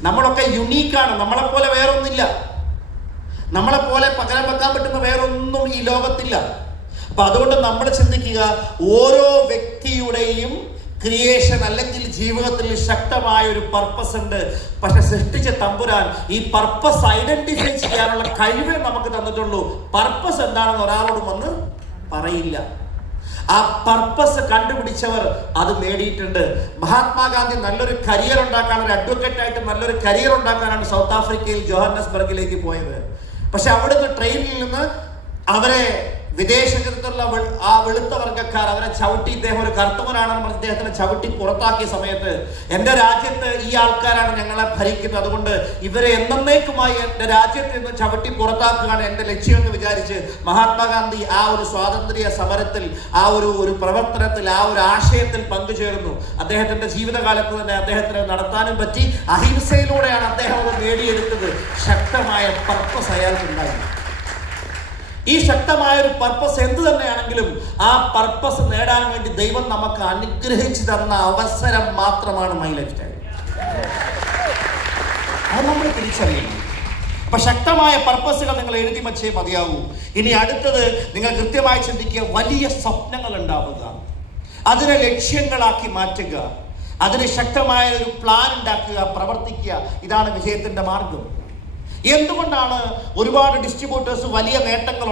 നമ്മളൊക്കെ യുണീക്കാണ്. നമ്മളെപ്പോലെ വേറൊന്നില്ല. നമ്മളെപ്പോലെ പകരം വെക്കാൻ പറ്റുന്ന വേറൊന്നും ഈ ലോകത്തില്ല. അപ്പൊ അതുകൊണ്ട് നമ്മൾ ചിന്തിക്കുക, ഓരോ വ്യക്തിയുടെയും ക്രിയേഷൻ അല്ലെങ്കിൽ ജീവിതത്തിൽ ശക്തമായ ഒരു പർപ്പസ് ഉണ്ട്. പക്ഷെ സൃഷ്ടിച്ച തമ്പുരാൻ ഈ പർപ്പസ് ഐഡന്റിഫൈ ചെയ്യാനുള്ള കഴിവേ നമുക്ക് തന്നിട്ടുള്ളൂ. പർപ്പസ് എന്താണെന്ന് ഒരാളോട് വന്ന് പറയില്ല. ആ പർപ്പസ് കണ്ടുപിടിച്ചവർ അത് നേടിയിട്ടുണ്ട്. മഹാത്മാഗാന്ധി നല്ലൊരു കരിയർ ഉണ്ടാക്കാൻ, ഒരു അഡ്വക്കേറ്റ് ആയിട്ട് നല്ലൊരു കരിയർ ഉണ്ടാക്കാനാണ് സൗത്ത് ആഫ്രിക്കയിൽ ജോഹന്നസ്ബർഗിലേക്ക് പോയത്. പക്ഷെ അവിടുന്ന് ട്രെയിനിൽ നിന്ന് അവരെ വിദേശത്തുള്ള ആ വെളുത്ത വർഗ്ഗക്കാർ അവരെ ചവിട്ടി, ഇദ്ദേഹം ഒരു കറുത്തവനാണെന്ന് പറഞ്ഞ് ഇദ്ദേഹത്തിനെ ചവിട്ടി പുറത്താക്കിയ സമയത്ത്, എൻ്റെ രാജ്യത്ത് ഈ ആൾക്കാരാണ് ഞങ്ങളെ ഭരിക്കുന്നത്, അതുകൊണ്ട് ഇവരെ എന്നേക്കുമായി എൻ്റെ രാജ്യത്ത് നിന്ന് ചവിട്ടി പുറത്താക്കുകയാണ് എൻ്റെ ലക്ഷ്യമെന്ന് വിചാരിച്ച് മഹാത്മാഗാന്ധി ആ ഒരു സ്വാതന്ത്ര്യ സമരത്തിൽ, ആ ഒരു പ്രവർത്തനത്തിൽ, ആ ഒരു ആശയത്തിൽ പങ്കുചേർന്നു. അദ്ദേഹത്തിൻ്റെ ജീവിതകാലത്ത് തന്നെ അദ്ദേഹത്തിന് നടത്താനും പറ്റി. അഹിംസയിലൂടെയാണ് അദ്ദേഹം അത് നേടിയെടുത്തത്. ശക്തമായ പർപ്പസ് അയാൾക്കുണ്ടായി. ഈ ശക്തമായ ഒരു പർപ്പസ് എന്ത് തന്നെയാണെങ്കിലും ആ പർപ്പസ് നേടാൻ വേണ്ടി ദൈവം നമുക്ക് അനുഗ്രഹിച്ചു തന്ന അവസരം മാത്രമാണ് മൈ ലൈഫ് സ്റ്റൈൽ. അത് നമ്മൾ തിരിച്ചറിയണം. അപ്പൊ ശക്തമായ പർപ്പസുകൾ നിങ്ങൾ എഴുതി വച്ചേ മതിയാവൂ. ഇനി അടുത്തത്, നിങ്ങൾ കൃത്യമായി ചിന്തിക്കുക, വലിയ സ്വപ്നങ്ങൾ ഉണ്ടാവുക, അതിനെ ലക്ഷ്യങ്ങളാക്കി മാറ്റുക, അതിന് ശക്തമായ ഒരു പ്ലാൻ ഉണ്ടാക്കുക, പ്രവർത്തിക്കുക. ഇതാണ് വിജയത്തിന്റെ മാർഗം. എന്തുകൊണ്ടാണ് ഒരുപാട് ഡിസ്ട്രിബ്യൂട്ടേഴ്സ് വലിയ നേട്ടങ്ങൾ